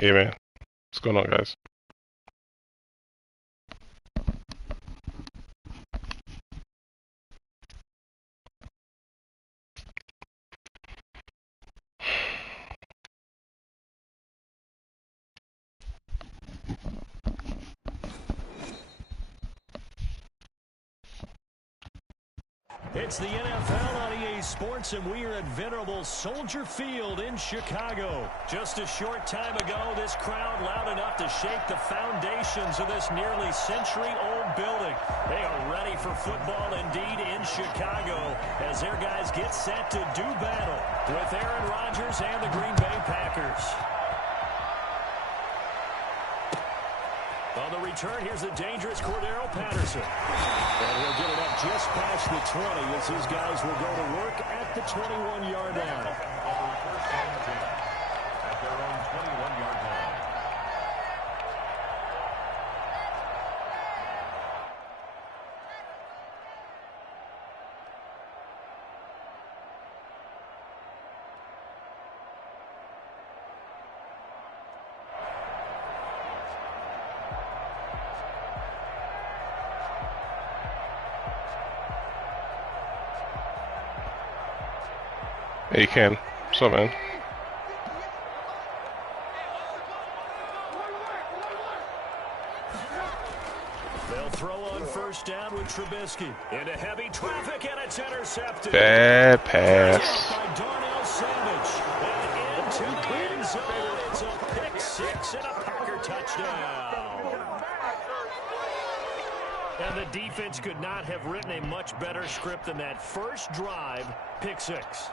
Hey man, what's going on, guys? It's the NFL on EA Sports, and we are at venerable Soldier Field in Chicago. Just a short time ago, this crowd loud enough to shake the foundations of this nearly century-old building. They are ready for football indeed in Chicago as their guys get set to do battle with Aaron Rodgers and the Green Bay Packers. On the return, here's the dangerous Cordero Patterson. And he'll get it up just past the 20 as his guys will go to work at the 21-yard line. At their own 21-yard line. Hey Ken, what's up man? They'll throw on first down with Trubisky. Into heavy traffic, and it's intercepted. Bad pass. By Darnell Savage. And into the end zone. It's a pick six and a Packer touchdown. And the defense could not have written a much better script than that first drive, pick six.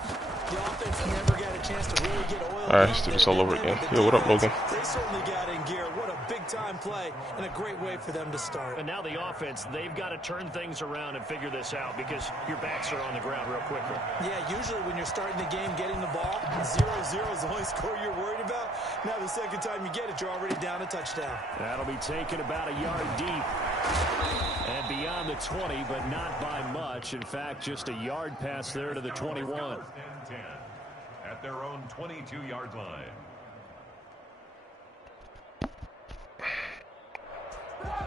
The offense never got a chance to really get oiled. Alright, let's do this all over again. Yo, what up, Logan? They certainly got in gear. What a big-time play and a great way for them to start. And now the offense, they've got to turn things around and figure this out because your backs are on the ground real quickly. Yeah, usually when you're starting the game, getting the ball, 0-0 is the only score you're worried about. Now the second time you get it, you're already down a touchdown. That'll be taken about a yard deep. And beyond the 20, but not by much. In fact, just a yard pass there to the 21. At their own 22-yard line.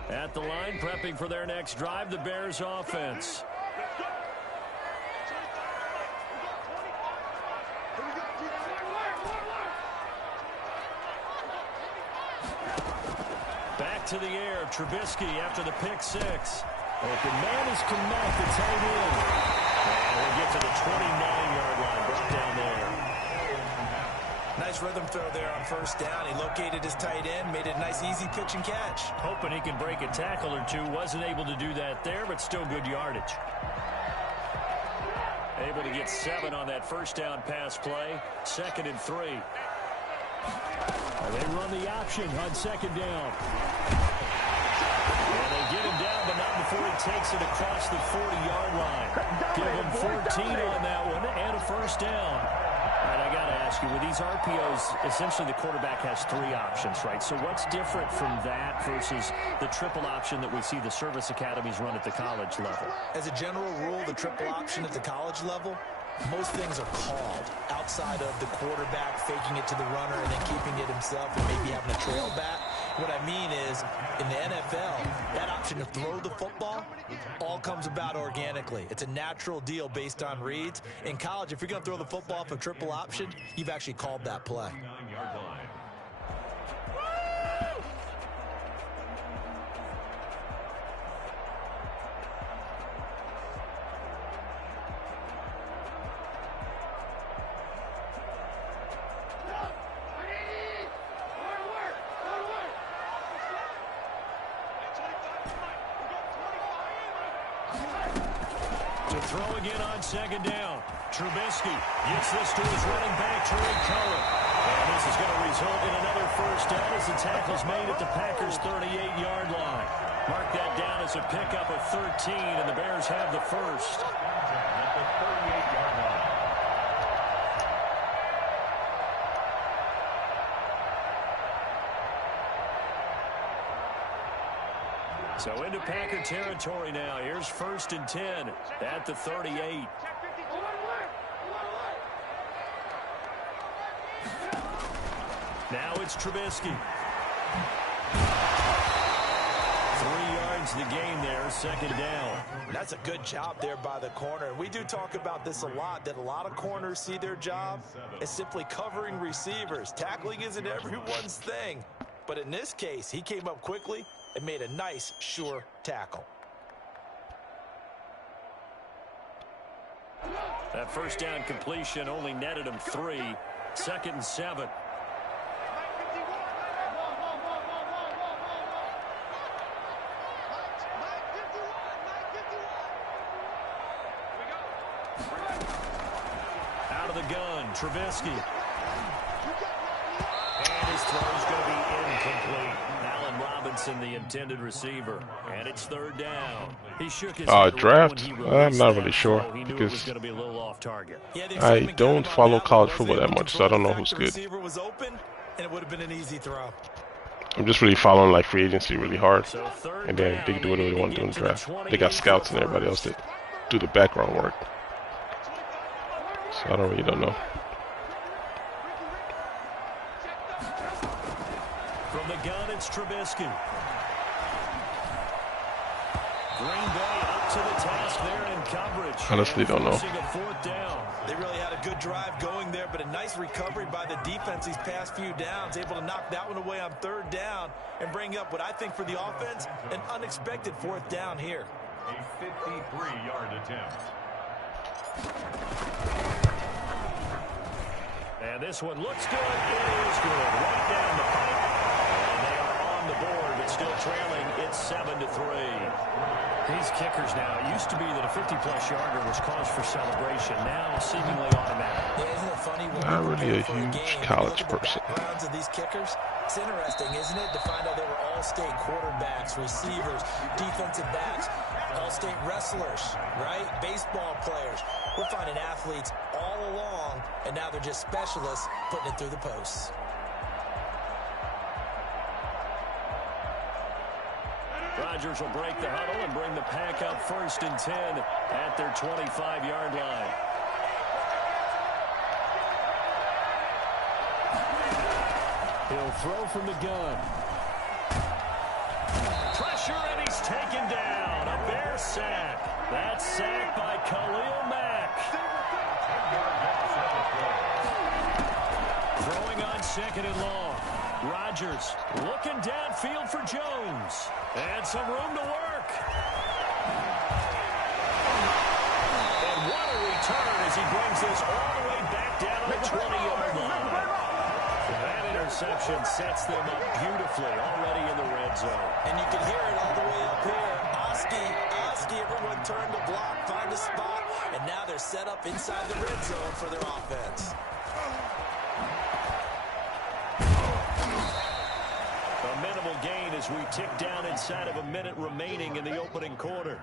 At the line, prepping for their next drive, the Bears offense. Back to the air, Trubisky after the pick six. Open man is Kmet, the tight end. And we'll get to the 29-yard line, brought down there. Nice rhythm throw there on first down. He located his tight end, made it a nice easy pitch and catch. Hoping he can break a tackle or two. Wasn't able to do that there, but still good yardage. Able to get 7 on that first down pass play. 2nd and 3. And they run the option on 2nd down. And they get him down, but not before he takes it across the 40-yard line. Give him 14 on that one and a first down. All right, I got to ask you, with these RPOs, essentially the quarterback has 3 options, right? So what's different from that versus the triple option that we see the service academies run at the college level? As a general rule, the triple option at the college level, most things are called outside of the quarterback faking it to the runner and then keeping it himself and maybe having a trail back. What I mean is, in the NFL, that option to throw the football all comes about organically. It's a natural deal based on reads. In college, if you're going to throw the football off a triple option, you've actually called that play. Throw again on 2nd down. Trubisky gets this to his running back, Tariq Cohen. And this is going to result in another first down as the tackle's made at the Packers' 38-yard line. Mark that down as a pickup of 13, and the Bears have the first. At the 38-yard line. So into Packer territory now. Here's 1st and 10 at the 38. Now it's Trubisky. 3 yards the gain there, second down. That's a good job there by the corner. We do talk about this a lot, that a lot of corners see their job as simply covering receivers. Tackling isn't everyone's thing. But in this case, he came up quickly and made a nice, sure tackle. That first down completion only netted him 3. 2nd and 7. Out of the gun, Trubisky. And his throw is going to be incomplete. Allen Robinson, the intended receiver. And it's 3rd down. He shook his head draft? when he I'm not released really that sure throw. He knew it because was going to be a little off target. I don't follow college football that much, so I don't know who's good. Receiver was open, and it would have been an easy throw. I'm just really following like free agency really hard, So third and then down, they can do whatever they want to do in the to the draft. They got 28 scouts and for everybody else first. that do the background work, so I don't know. From the gun, it's Trubisky. Green Bay up to the task there in coverage. Honestly, don't know. Forcing a 4th down. They really had a good drive going there, but a nice recovery by the defense these past few downs, able to knock that one away on 3rd down and bring up what I think for the offense, an unexpected 4th down here. A 53-yard attempt. And this one looks good. It is good. Right down the pipe. And they are on the board, but still trailing. It's 7-3. These kickers now, it used to be that a 50-plus yarder was cause for celebration. Now seemingly automatic. Yeah, isn't it funny? Not really a huge college person. Backgrounds of these kickers. It's interesting, isn't it, to find out they were all-state quarterbacks, receivers, defensive backs, all-state wrestlers, right? Baseball players. We're finding athletes all along, and now they're just specialists putting it through the posts. Rodgers will break the huddle and bring the pack up 1st and 10 at their 25-yard line. He'll throw from the gun. Pressure, and he's taken down. A Bear sack. That's sacked by Khalil Mack. Throwing on 2nd and long. Rodgers looking downfield for Jones. And some room to work. And what a return as he brings this all the way back down to the 20-yard line. That interception sets them up beautifully already in the red zone. And you can hear it all the way up here. Oski, everyone turned to block, find a spot, and now they're set up inside the red zone for their offense. A minimal gain as we tick down inside of a minute remaining in the opening quarter.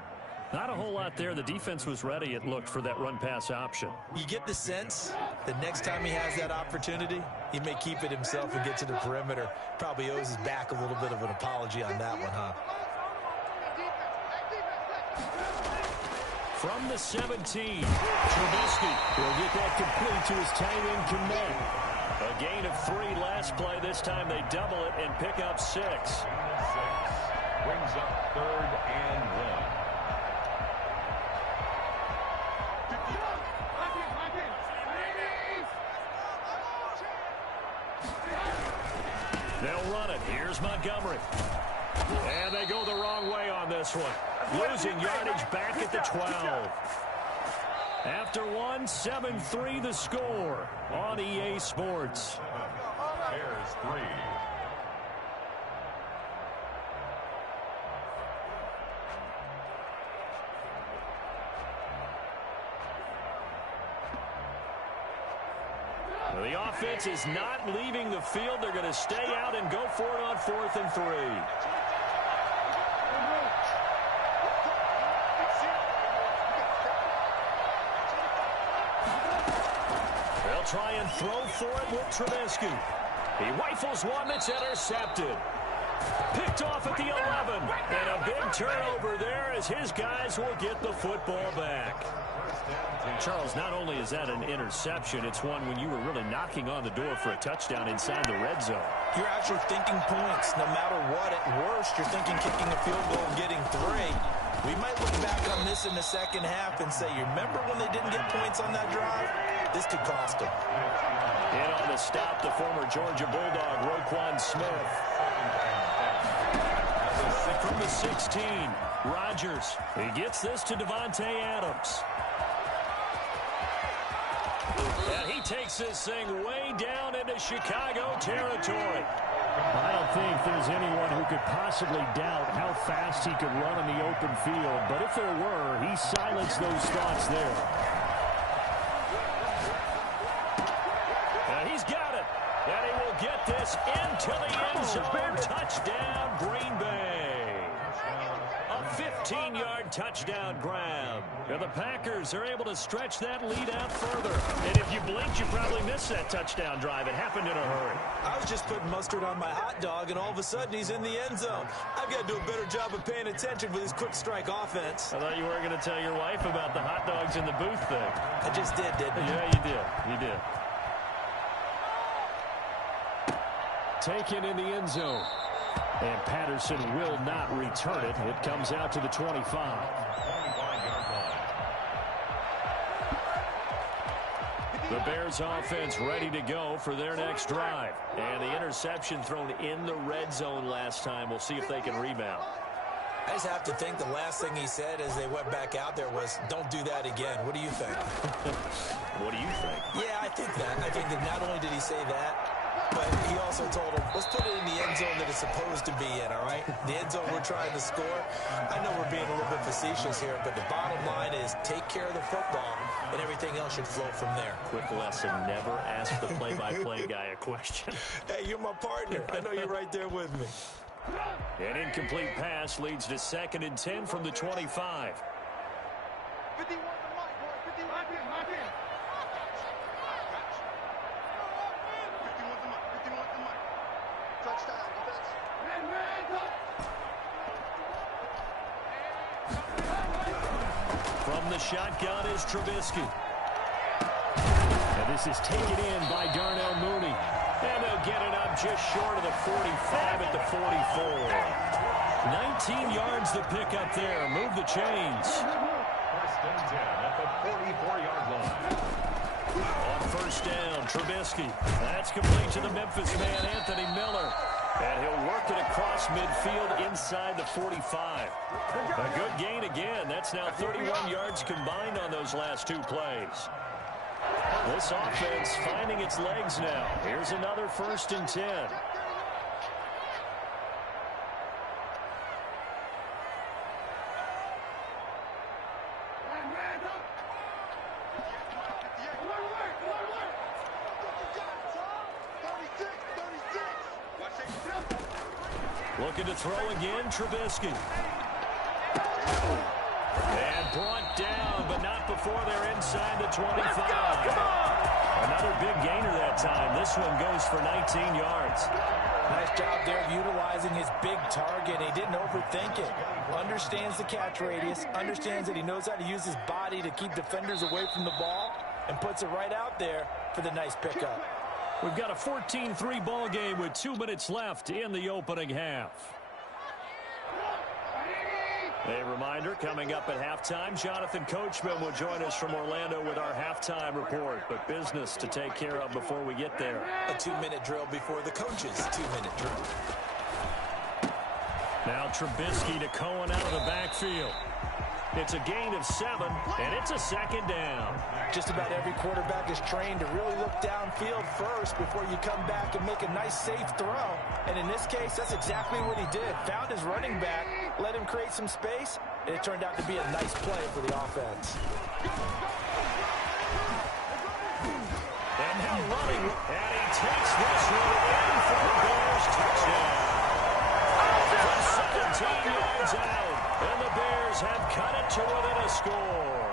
Not a whole lot there. The defense was ready, it looked, for that run-pass option. You get the sense that next time he has that opportunity, he may keep it himself and get to the perimeter. Probably owes his back a little bit of an apology on that one, huh? From the 17, Trubisky will get that complete to his tight end commit. A gain of 3 last play. This time they double it and pick up 6. Brings up 3rd and 1. They'll run it. Here's Montgomery. And they go the wrong way on this one. Losing yardage back at the 12. After one, 7-3 the score on EA Sports. Bears 3. The offense is not leaving the field. They're going to stay out and go for it on 4th and 3. They'll try and throw for it with Trubisky. He rifles one that's intercepted. Picked off at the 11. And a big turnover there as his guys will get the football back. Charles, not only is that an interception, it's one when you were really knocking on the door for a touchdown inside the red zone. You're actually thinking points. No matter what, at worst, you're thinking kicking a field goal and getting 3. We might look back on this in the second half and say, you remember when they didn't get points on that drive? This could cost them. In on the stop, the former Georgia Bulldog, Roquan Smith. From the 16, Rodgers. He gets this to Devontae Adams. And he takes this thing way down into Chicago territory. I don't think there's anyone who could possibly doubt how fast he could run on the open field. But if there were, he silenced those thoughts there. And he's got it. And he will get this into the end zone. Touchdown, Green Bay. A 15-yard touchdown grab. And the Packers are able to stretch that lead out further. And if you blinked, you probably missed that touchdown drive. It happened in a hurry. I was just putting mustard on my hot dog, and all of a sudden he's in the end zone. I've got to do a better job of paying attention with this quick strike offense. I thought you were going to tell your wife about the hot dogs in the booth thing. I just did, didn't I? Yeah, you did. You did. Taken in the end zone. And Patterson will not return it. It comes out to the 25. The Bears offense ready to go for their next drive. And the interception thrown in the red zone last time. We'll see if they can rebound. I just have to think the last thing he said as they went back out there was, don't do that again. What do you think? What do you think? Yeah, I think that. I think that not only did he say that, but he also told him, let's put it in the end zone that it's supposed to be in, all right? The end zone we're trying to score. I know we're being a little bit facetious here, but the bottom line is take care of the football, and everything else should flow from there. Quick lesson, never ask the play-by-play guy a question. Hey, you're my partner. I know you're right there with me. An incomplete pass leads to 2nd and 10 from the 25. 51 to Mike, boy. 51 to Mike. 51 to Mike. Touchdown, defense. From the shotgun is Trubisky. And this is taken in by Darnell Mooney. And they'll get it up just short of the 45 at the 44. 19 yards the pick up there. Move the chains. First and 10 at the 44-yard line. On first down, Trubisky. That's complete to the Memphis man, Anthony Miller. And he'll work it across midfield inside the 45. A good gain again. That's now 31 yards combined on those last 2 plays. This offense finding its legs now. Here's another 1st and 10. Looking to throw again, Trubisky. And brought down, but not before they're inside the 25. Another big gainer that time. This one goes for 19 yards. Nice job there of utilizing his big target. He didn't overthink it. Understands the catch radius. Understands that he knows how to use his body to keep defenders away from the ball. And puts it right out there for the nice pickup. We've got a 14-3 ball game with 2 minutes left in the opening half. A reminder, coming up at halftime, Jonathan Coachman will join us from Orlando with our halftime report. But business to take care of before we get there. A 2-minute drill before the coach's 2-minute drill. Now Trubisky to Cohen out of the backfield. It's a gain of 7, and it's a 2nd down. Just about every quarterback is trained to really look downfield first before you come back and make a nice, safe throw. And in this case, that's exactly what he did. Found his running back, let him create some space, and it turned out to be a nice play for the offense. And now running, and he takes this one in for the Bears touchdown. From 17 yards out. And the Bears have cut it to within a score.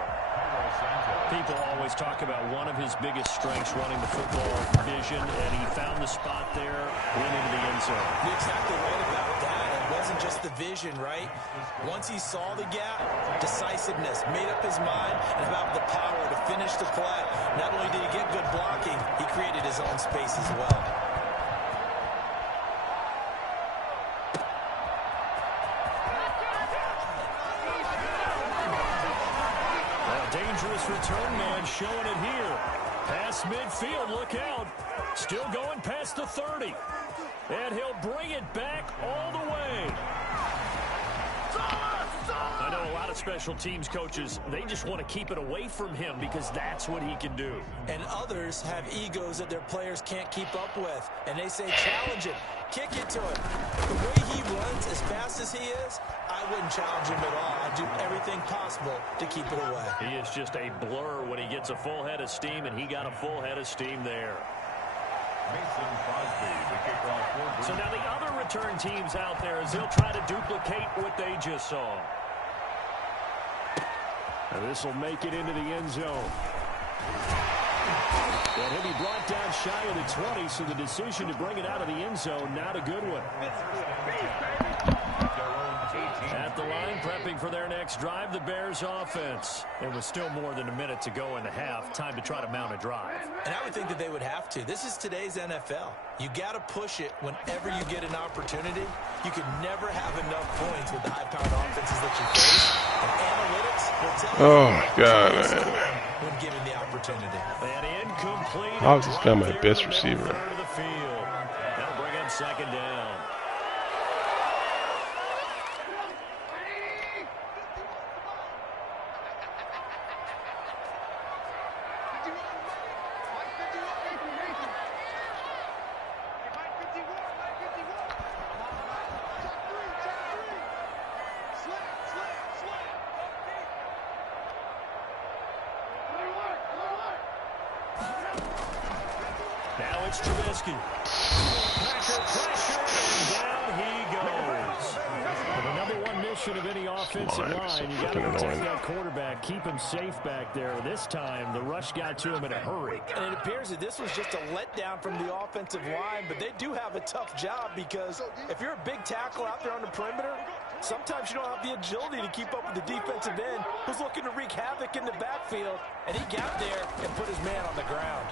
People always talk about one of his biggest strengths running the football, vision, and he found the spot there, went into the end zone. You're exactly right about it. it wasn't just the vision, right? Once he saw the gap, decisiveness, made up his mind, and about the power to finish the play. Not only did he get good blocking, he created his own space as well. Dangerous return man showing it here. Past midfield, look out. Still going past the 30. And he'll bring it back all the way. I know a lot of special teams coaches, they just want to keep it away from him because that's what he can do. And others have egos that their players can't keep up with. And they say, challenge him, kick it to him. The way he runs as fast as he is, I wouldn't challenge him at all. I'd do everything possible to keep it away. He is just a blur when he gets a full head of steam, and he got a full head of steam there. Mason Crosby, the kickoff for So now the other return teams out there as they'll try to duplicate what they just saw. And this will make it into the end zone. And he'll be brought down shy of the 20, so the decision to bring it out of the end zone, not a good one. At the line, prepping for their next drive, the Bears offense. It was still more than a minute to go in the half. Time to try to mount a drive. And I would think that they would have to. This is today's NFL. You got to push it whenever you get an opportunity. You can never have enough points with the high-powered offenses that you face. And analytics will tell you. Oh my God, man. When given the opportunity. And incomplete. I was just got my best receiver. Third of the field. That'll bring up second down. Now it's Trubisky. Pressure, and down he goes. Well, the number one mission of any offensive line, you got to protect that quarterback, keep him safe back there. This time, the rush got to him in a hurry. And it appears that this was just a letdown from the offensive line, but they do have a tough job because if you're a big tackle out there on the perimeter, sometimes you don't have the agility to keep up with the defensive end who's looking to wreak havoc in the backfield, and he got there and put his man on the ground.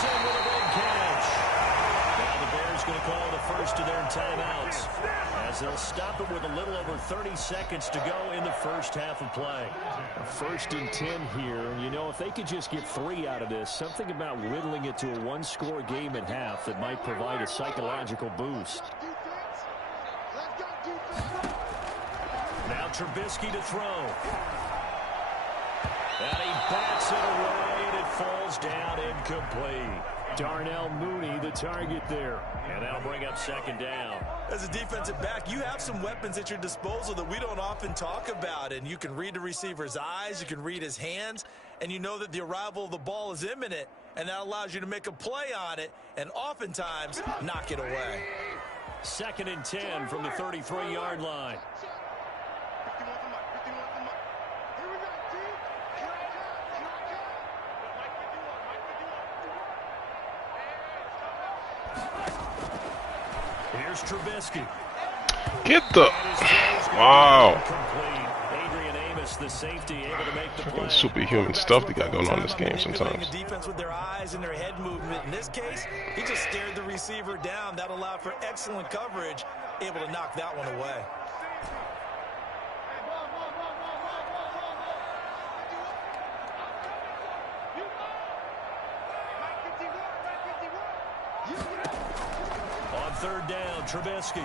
With a big catch. Now the Bears going to call the first of their timeouts as they'll stop it with a little over 30 seconds to go in the first half of play. First and 10 here, and you know, if they could just get 3 out of this, something about whittling it to a one-score game at half that might provide a psychological boost. Now Trubisky to throw. And he bats it away, and it falls down incomplete. Darnell Mooney, the target there. And that'll bring up second down. As a defensive back, you have some weapons at your disposal that we don't often talk about. And you can read the receiver's eyes, you can read his hands, and you know that the arrival of the ball is imminent. And that allows you to make a play on it and oftentimes knock it away. Second and 10 from the 33-yard line. Here's Trubisky. Get the... Wow. Adrian Amos, the safety, able to make the play. Superhuman stuff they got going on in this game sometimes. The defense with their eyes and their head movement. In this case, he just stared the receiver down. That allowed for excellent coverage, able to knock that one away. On third down, Trubisky.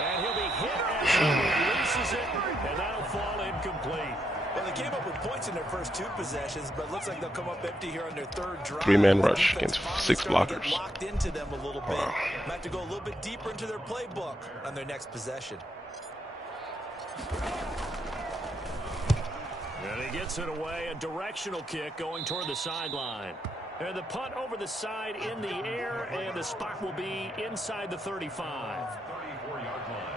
And he'll be hit as he releases it, and that'll fall incomplete. Well, they came up with points in their first 2 possessions, but it looks like they'll come up empty here on their third drive. 3-man rush against 6 blockers. Locked into them a little bit. Might have to go a little bit deeper into their playbook on their next possession. And he gets it away, a directional kick going toward the sideline. And the punt over the side in the air, and the spot will be inside the 35. 34-yard line.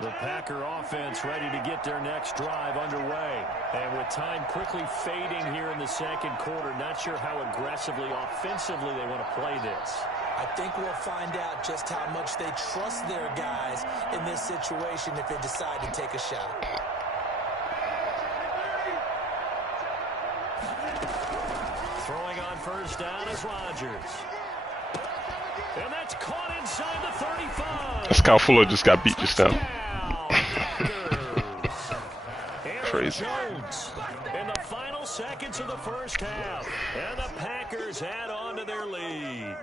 The Packer offense ready to get their next drive underway. And with time quickly fading here in the second quarter, not sure how aggressively, offensively they want to play this. I think we'll find out just how much they trust their guys in this situation if they decide to take a shot. Throwing on first down is Rodgers. And that's caught inside the 35. Scout Fuller just got beat just now. Crazy. Jones in the final seconds of the first half. And the Packers add on to their lead.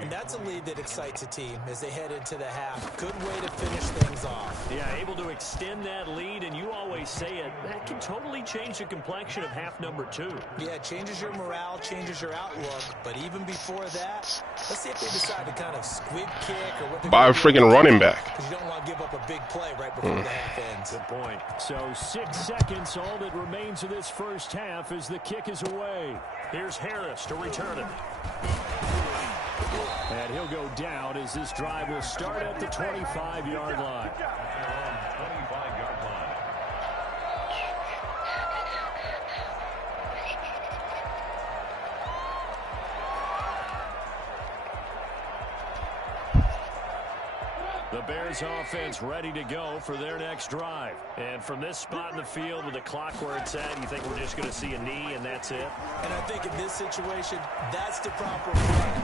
And that's a lead that excites a team as they head into the half. Good way to finish things off. Yeah, able to extend that lead, and you always say it, that can totally change the complexion of half number 2. Yeah, it changes your morale, changes your outlook. But even before that, let's see if they decide to kind of squib kick or what they're By a freaking running back. Because you don't want to give up a big play right before the half ends. Good point. So 6 seconds, all that remains of this first half as the kick is away. Here's Harris to return it. And he'll go down as this drive will start at the 25-yard line. 25-yard line. The Bears offense ready to go for their next drive. And from this spot in the field with the clock where it's at, you think we're just going to see a knee and that's it? And I think in this situation, that's the proper play.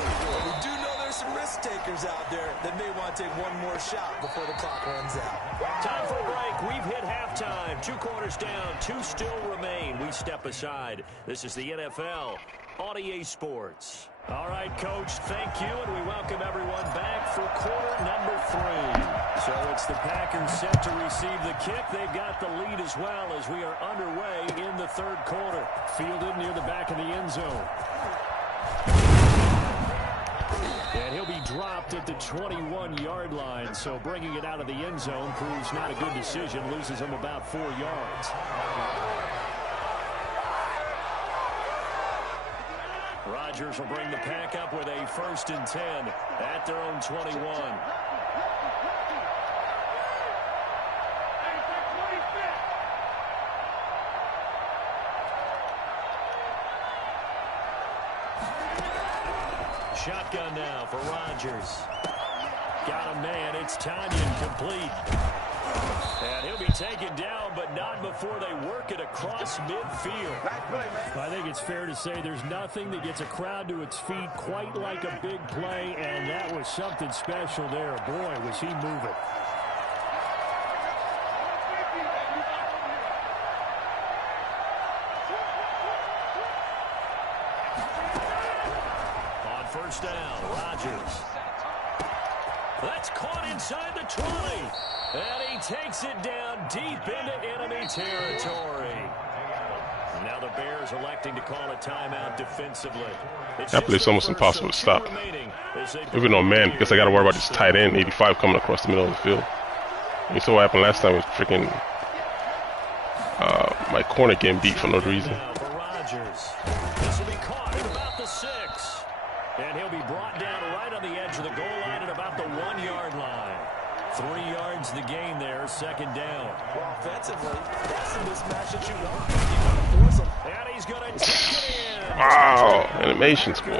We do know there's some risk takers out there that may want to take one more shot before the clock runs out. Time for a break. We've hit halftime. 2 quarters down. 2 still remain. We step aside. This is the NFL on EA Sports. All right, Coach, thank you, and we welcome everyone back for quarter number 3. So it's the Packers set to receive the kick. They've got the lead as well as we are underway in the third quarter. Fielded near the back of the end zone. And he'll be dropped at the 21-yard line, so bringing it out of the end zone proves not a good decision, loses him about 4 yards. Rodgers will bring the Pack up with a 1st and 10 at their own 21. Shotgun now for Rodgers. Got a man. It's Tanyan complete. And he'll be taken down, but not before they work it across midfield. I think it's fair to say there's nothing that gets a crowd to its feet quite like a big play, and that was something special there. Boy, was he moving. On first down, Rodgers. That's caught inside the 20. And he takes it down deep into enemy territory. Now the Bears electing to call a timeout defensively. I believe it's almost impossible to stop. Even though, man, because I got to worry about this tight end, 85, coming across the middle of the field. You saw what happened last time with freaking my corner getting beat for no reason. This will be caught at about the 6. And he'll be brought down right on the edge of the goal line at about the 1-yard line. 3 yards the gain there, 2nd down. Well, offensively, that's the mismatch that you want. You want to force him. And he's going to take it in. Wow, animations, boy.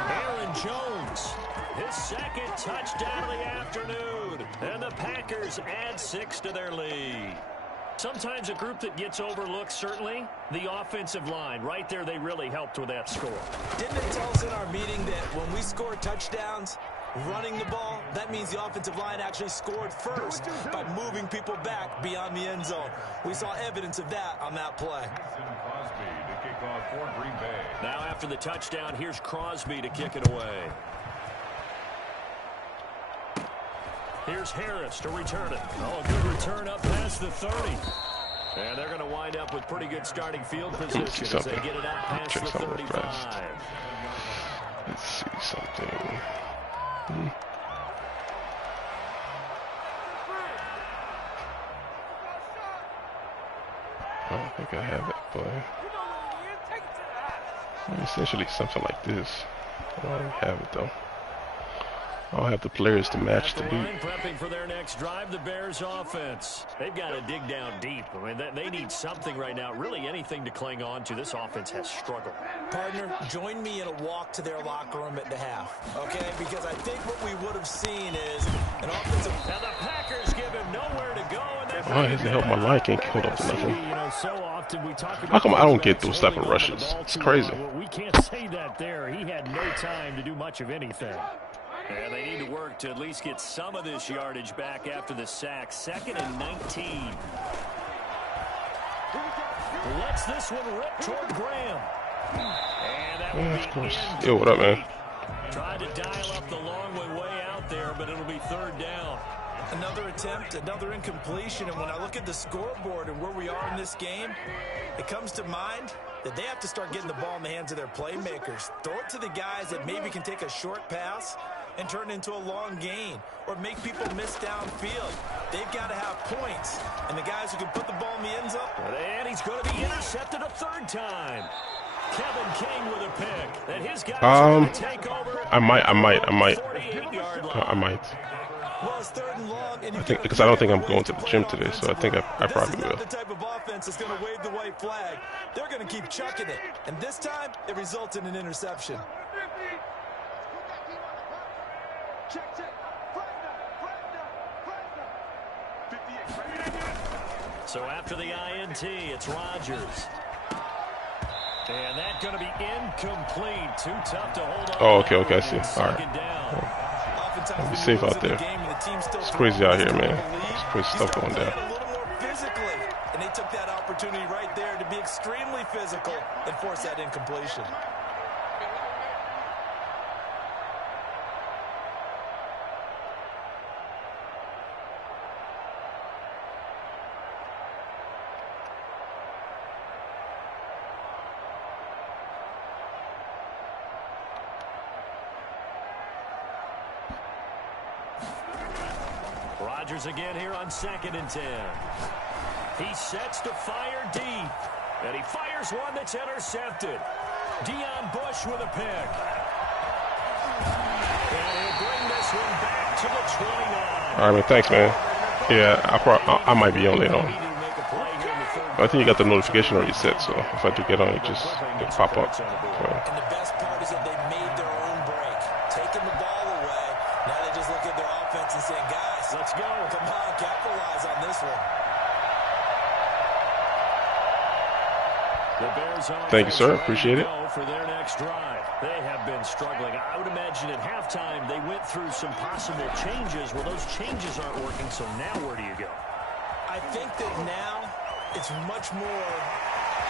Aaron Jones, his 2nd touchdown of the afternoon. And the Packers add 6 to their lead. Sometimes a group that gets overlooked, certainly, the offensive line. Right there, they really helped with that score. Didn't they tell us in our meeting that when we score touchdowns, running the ball, that means the offensive line actually scored first by moving people back beyond the end zone. We saw evidence of that on that play. Crosby to kick off for Green Bay. Now after the touchdown, here's Crosby to kick it away. Here's Harris to return it. Oh, a good return up past the 30. And they're going to wind up with pretty good starting field position as they get it out past the 35. Let's see something. I don't think I have it, but essentially something like this. I don't have it though. I don't have the players to match the beat. Prepping for their next drive, the Bears offense. They've got to dig down deep. I mean, they need something right now, really anything to cling on to. This offense has struggled. Partner, join me in a walk to their locker room at the half, okay? Because I think what we would have seen is an offensive... Now the Packers give him nowhere to go. Why has it helped my line? Can't hold up to nothing. You know, so often we talk about How come I don't get those type of rushes? It's crazy. Well, we can't say that there. He had no time to do much of anything. Yeah, they need to work to at least get some of this yardage back after the sack. 2nd and 19. Lets this one rip toward Graham. And that will be incomplete. Yo, what up, man? Tried to dial up the long one way out there, but it'll be 3rd down. Another attempt, another incompletion, and when I look at the scoreboard and where we are in this game, it comes to mind that they have to start getting the ball in the hands of their playmakers. Throw it to the guys that maybe can take a short pass and turn it into a long gain or make people miss downfield. They've got to have points, and the guys who can put the ball in the end zone. And he's going to be intercepted a 3rd time. Kevin King with a pick. And his guys are going to take over. I might. 48-yard line. Well, it's 3rd and long, and I think because I don't think I'm going to the gym today, so I think I probably will. This is not the type of offense that's going to wave the white flag. They're going to keep chucking it, and this time it results in an interception. So after the INT, it's Rodgers. And that's going to be incomplete. Too tough to hold on. Oh, okay, I see. All right. I'll be safe out there. It's crazy out here, man. It's crazy stuff going down. A little more physically, and they took that opportunity right there to be extremely physical and force that incompletion. Rodgers again here on 2nd and 10. He sets to fire deep. And he fires one that's intercepted. Deion Bush with a pick. And he'll bring this one back to the 29. All right, man. Thanks, man. Yeah, I might be on later on. I think you got the notification already set, so if I do get on, it just pop up. So. And the best part is that they made their own break, taking the ball away. Now they just look at their offense and saying, guys, let's go. Come on, capitalize on this one. The Bears Thank you, sir. Appreciate it. For their next drive. They have been struggling. I would imagine at halftime they went through some possible changes. Well, those changes aren't working, so now where do you go? I think that now it's much more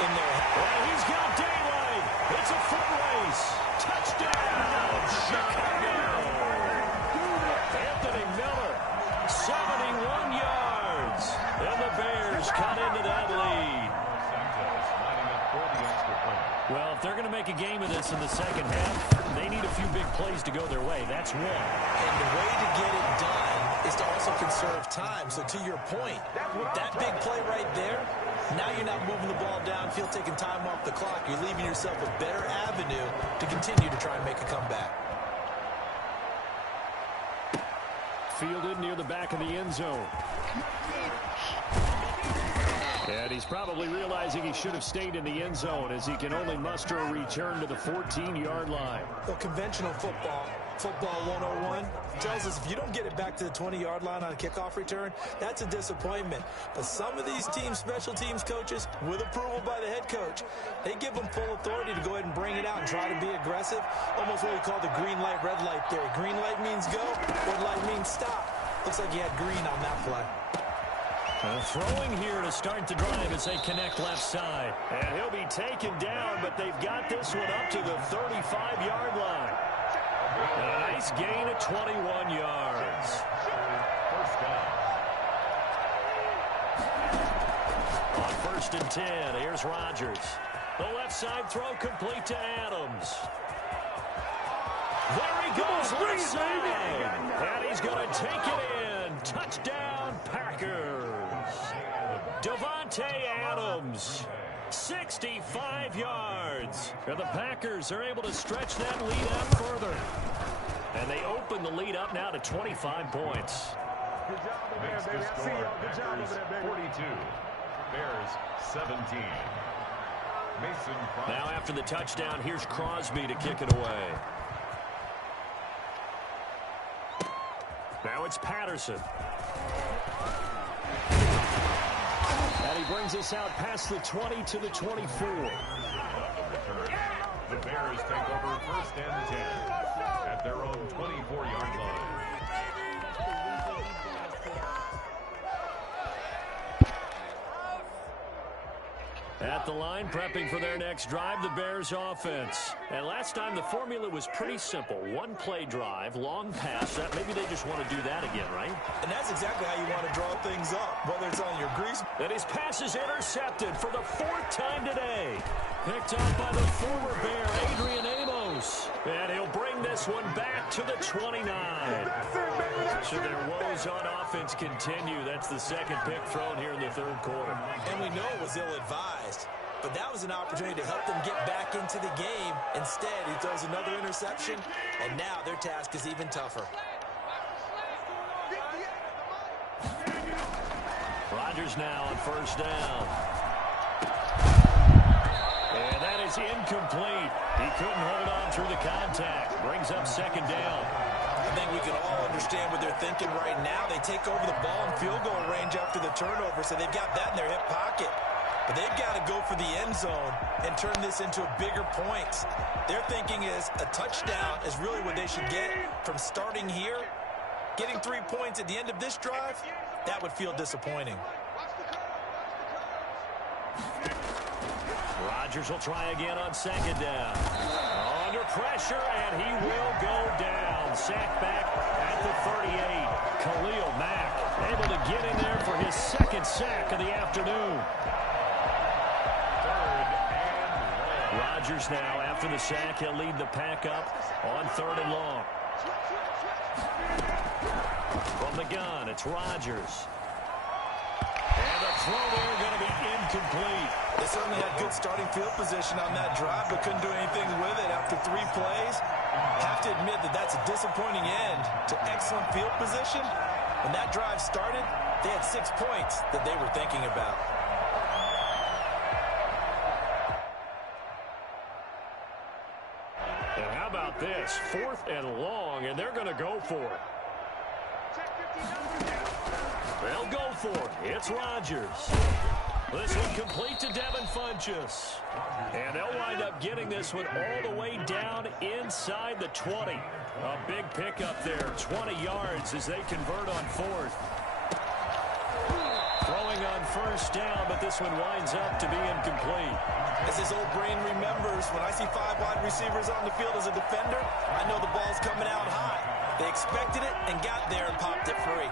in their head. Well, he's got daylight. It's a foot race. Touchdown, Chicago. Anthony Miller, 71 yards. And the Bears cut into that lead. Well, if they're going to make a game of this in the second half, they need a few big plays to go their way. That's one. And the way to get it done is to also conserve time. So to your point, that big play right there, now you're not moving the ball downfield, taking time off the clock. You're leaving yourself a better avenue to continue to try and make a comeback. Fielded near the back of the end zone. And he's probably realizing he should have stayed in the end zone as he can only muster a return to the 14-yard line. Well, conventional football 101, tells us if you don't get it back to the 20-yard line on a kickoff return, that's a disappointment. But some of these teams, special teams coaches, with approval by the head coach, they give them full authority to go ahead and bring it out and try to be aggressive. Almost what we call the green light, red light theory. Green light means go, red light means stop. Looks like he had green on that play. Throwing here to start the drive as they connect left side. And he'll be taken down, but they've got this one up to the 35-yard line. And a nice gain of 21 yards. First down. On 1st and 10, here's Rodgers. The left side throw complete to Adams. There he goes, left side. And he's going to take it in. Touchdown, Packers. Devontae Adams, 65 yards. And the Packers are able to stretch that lead out further. And they open the lead up now to 25 points. Good job over there, baby. I see y'all. Good job over there, baby. 42. Bears 17. Mason Crosby. Now after the touchdown, here's Crosby to kick it away. Now it's Patterson. And he brings us out past the 20 to the 24. The Bears take over first and 10 at their own 24-yard line. At the line, prepping for their next drive, the Bears offense. And last time, the formula was pretty simple. One play drive, long pass. That maybe they just want to do that again, right? And that's exactly how you want to draw things up, whether it's on your grease. And his pass is intercepted for the 4th time today. Picked up by the former Bear, Adrian Amos. And he'll bring this one back to the 29. Should their woes on offense continue, that's the second pick thrown here in the 3rd quarter. And we know it was ill-advised, but that was an opportunity to help them get back into the game. Instead, he throws another interception, and now their task is even tougher. Rodgers now on first down. And that is incomplete. He couldn't hold on through the contact. Brings up 2nd down. I think we can all understand what they're thinking right now. They take over the ball in field goal range after the turnover, so they've got that in their hip pocket. But they've got to go for the end zone and turn this into bigger points. Their thinking is a touchdown is really what they should get from starting here. Getting 3 points at the end of this drive, that would feel disappointing. Rodgers will try again on 2nd down. Under pressure, and he will go down. Sacked back at the 38. Khalil Mack able to get in there for his 2nd sack of the afternoon. Rodgers now, after the sack, he'll lead the pack up on 3rd and long. From the gun, it's Rodgers. And the throw there going to be incomplete. They certainly had good starting field position on that drive, but couldn't do anything with it after 3 plays. Have to admit that that's a disappointing end to excellent field position. When that drive started, they had 6 points that they were thinking about. And how about this? 4th and long, and they're going to go for it. They'll go for it. It's Rodgers. This one complete to Devin Funchess. And they'll wind up getting this one all the way down inside the 20. A big pickup there, 20 yards as they convert on 4th. Throwing on 1st down, but this one winds up to be incomplete. As his old brain remembers, when I see 5 wide receivers on the field as a defender, I know the ball's coming out hot. They expected it and got there and popped it free.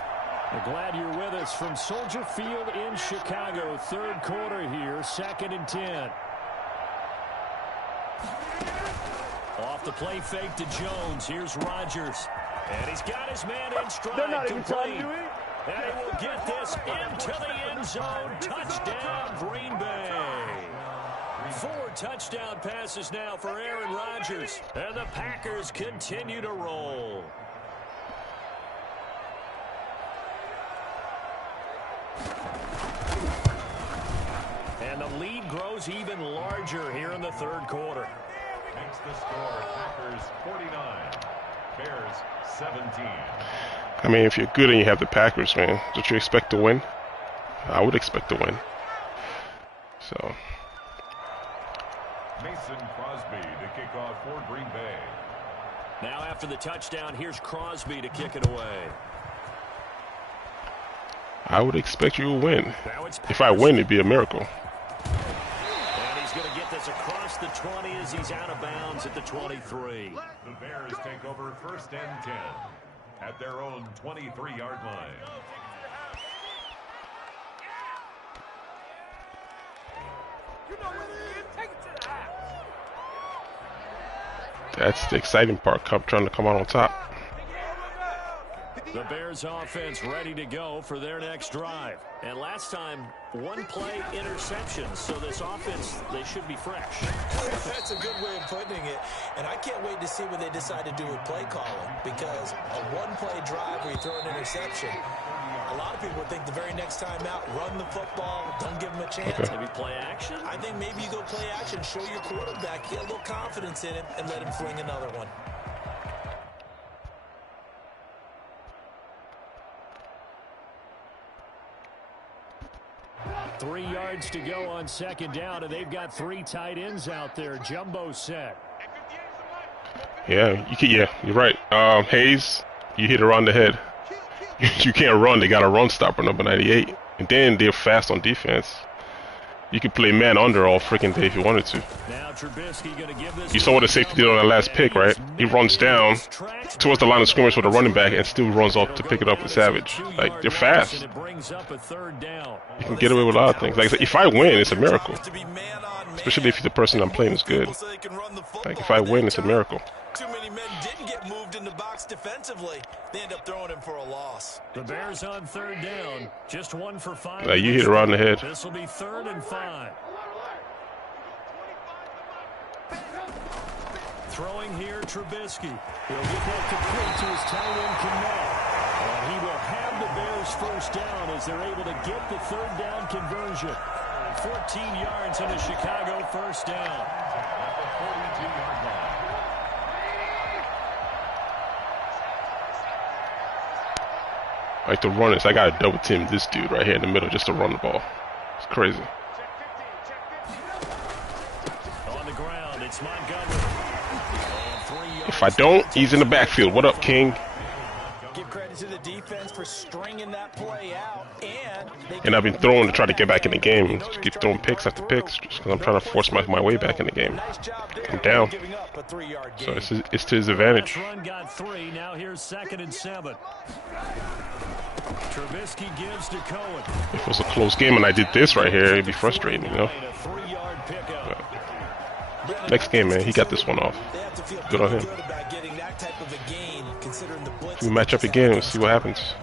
We're glad you're with us from Soldier Field in Chicago. 3rd quarter here, 2nd and 10. Off the play fake to Jones. Here's Rodgers. And he's got his man in stride. Complete. And he will get this into the end zone. Touchdown, Green Bay. 4 touchdown passes now for Aaron Rodgers. And the Packers continue to roll. And the lead grows even larger here in the 3rd quarter. Makes the score Packers 49, Bears 17. I mean, if you're good and you have the Packers, man, don't you expect to win? I would expect to win. So. Mason Crosby to kick off for Green Bay. Now after the touchdown, here's Crosby to kick it away. I would expect you to win. If I win, it'd be a miracle. And he's going to get this across the 20 as he's out of bounds at the 23. The Bears take over first and 10 at their own 23-yard line. That's the exciting part, trying to come out on top. The Bears offense ready to go for their next drive. And last time, one-play interceptions, so this offense, they should be fresh. That's a good way of putting it. And I can't wait to see what they decide to do with play calling, because a one-play drive where you throw an interception, a lot of people think the very next time out, run the football, don't give them a chance. Maybe play action? I think maybe you go play action, show your quarterback, get a little confidence in him, and let him fling another one. 3 yards to go on second down, and they've got 3 tight ends out there. Jumbo set. Yeah, you're right. Hayes, you hit around the head. You can't run. They got a run stopper, number 98. And then they're fast on defense. You could play man under all freaking day if you wanted to. You saw what the safety did on that last pick, right? He runs down towards the line of scrimmage with a running back and still runs off to pick it up with Savage. Like, they're fast. You can get away with a lot of things. Like I said, if I win, it's a miracle. Especially if the person I'm playing is good. Like, if I win, it's a miracle. Too many men didn't get moved in the box defensively. They end up throwing him for a loss. The Bears on third down. Just 1 for 5. Like, you hit around the head. This will be 3rd and 5. Throwing here, Trubisky. He'll get that complete to his tight end, Connell. And he will have the Bears first down as they're able to get the 3rd down conversion. 14 yards on the Chicago first down. At the 42-yard line. Like, the runners, I gotta double team this dude right here in the middle just to run the ball. It's crazy. On the ground, it's Montgomery. If I don't, he's in the backfield. What up, King? Give credit to the defense for stringing that play out, And I've been throwing to try to get back in the game. Just keep throwing picks after picks just because I'm trying to force my way back in the game. I'm down. So it's to his advantage. Run got 3. Now here's 2nd and 7. Trubisky gives to Cohen. If it was a close game and I did this right here, it'd be frustrating, you know? But next game, man, he got this one off. Good on him. We match up again, we'll see what happens.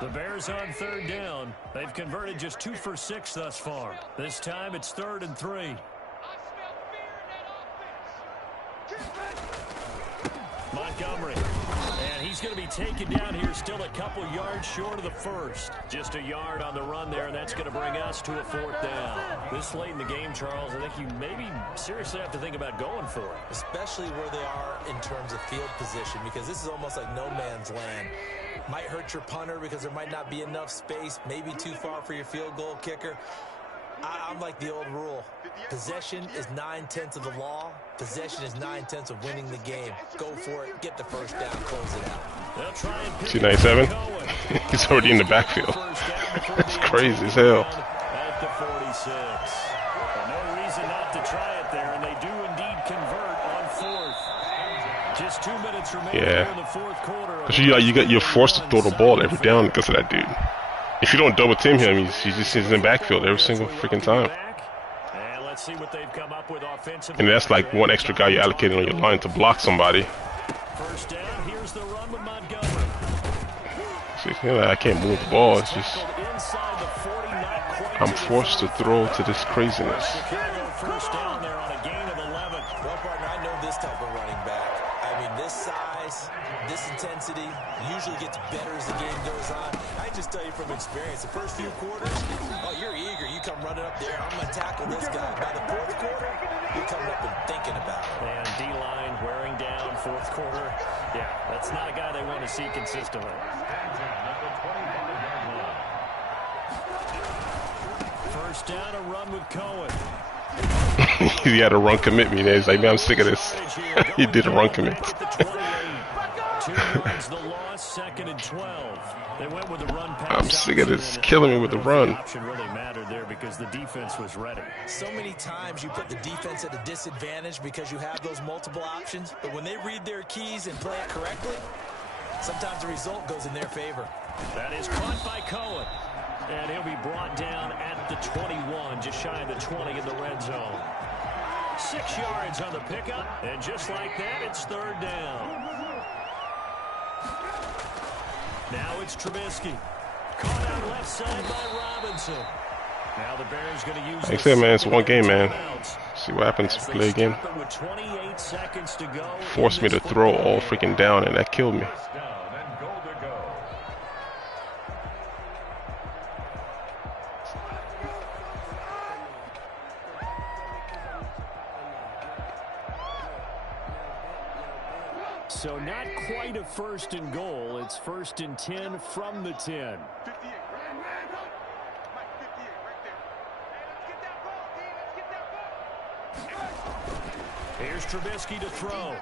The Bears on 3rd down. They've converted just 2 for 6 thus far. This time it's 3rd and 3. Montgomery. And he's going to be taken down here, still a couple yards short of the first. Just a yard on the run there, and that's going to bring us to a 4th down. This late in the game, Charles, I think you maybe seriously have to think about going for it. Especially where they are in terms of field position, because this is almost like no man's land. Might hurt your punter because there might not be enough space, maybe too far for your field goal kicker. I'm like the old rule. Possession is 9/10 of the law. Possession is 9/10 of winning the game. Go for it. Get the first down. Close it out. 297. He's already in the backfield. It's crazy as hell. At the 46. No reason not to try it there, and they do indeed convert on 4th. Just 2 minutes remaining in the 4th quarter. You're forced to throw the ball every down because of that dude. If you don't double team him, he's just in the backfield every single freaking time. And let's see what they've come up with offensively. And that's like one extra guy you allocated on your line to block somebody. First down, here's the run with Montgomery. See, I can't move the ball. It's just I'm forced to throw to this craziness. First down there on a gain of 11. Well, partner, I know this type of running back. I mean, this size, this intensity usually gets better as the game goes on. I just tell you from experience, the first few quarters, oh, you're eager. You come running up there. I'm going to tackle this guy. By the 4th quarter, you're coming up and thinking about it. And D-line wearing down 4th quarter. Yeah, that's not a guy they want to see consistently. First down, a run with Cohen. He had a run commit me. He's like, man, I'm sick of this. He did a run commit. 2 yards the loss, 2nd and 12. They went with the run pass. I'm sick of this. Killing me with the run. Option really mattered there because the defense was ready. So many times you put the defense at a disadvantage because you have those multiple options, but when they read their keys and play it correctly, sometimes the result goes in their favor. That is caught by Cohen. And he'll be brought down at the 21, just shy of the 20 in the red zone. 6 yards on the pickup, and just like that, it's 3rd down. Now it's Trubisky. Caught out left side by Robinson. Now the Bears going to use. Like I said, man, it's one game, man. See what happens. Play again. Forced me to throw all freaking down, and that killed me. So not quite a first and goal. It's first and 10 from the 10. Here's Trubisky to throw.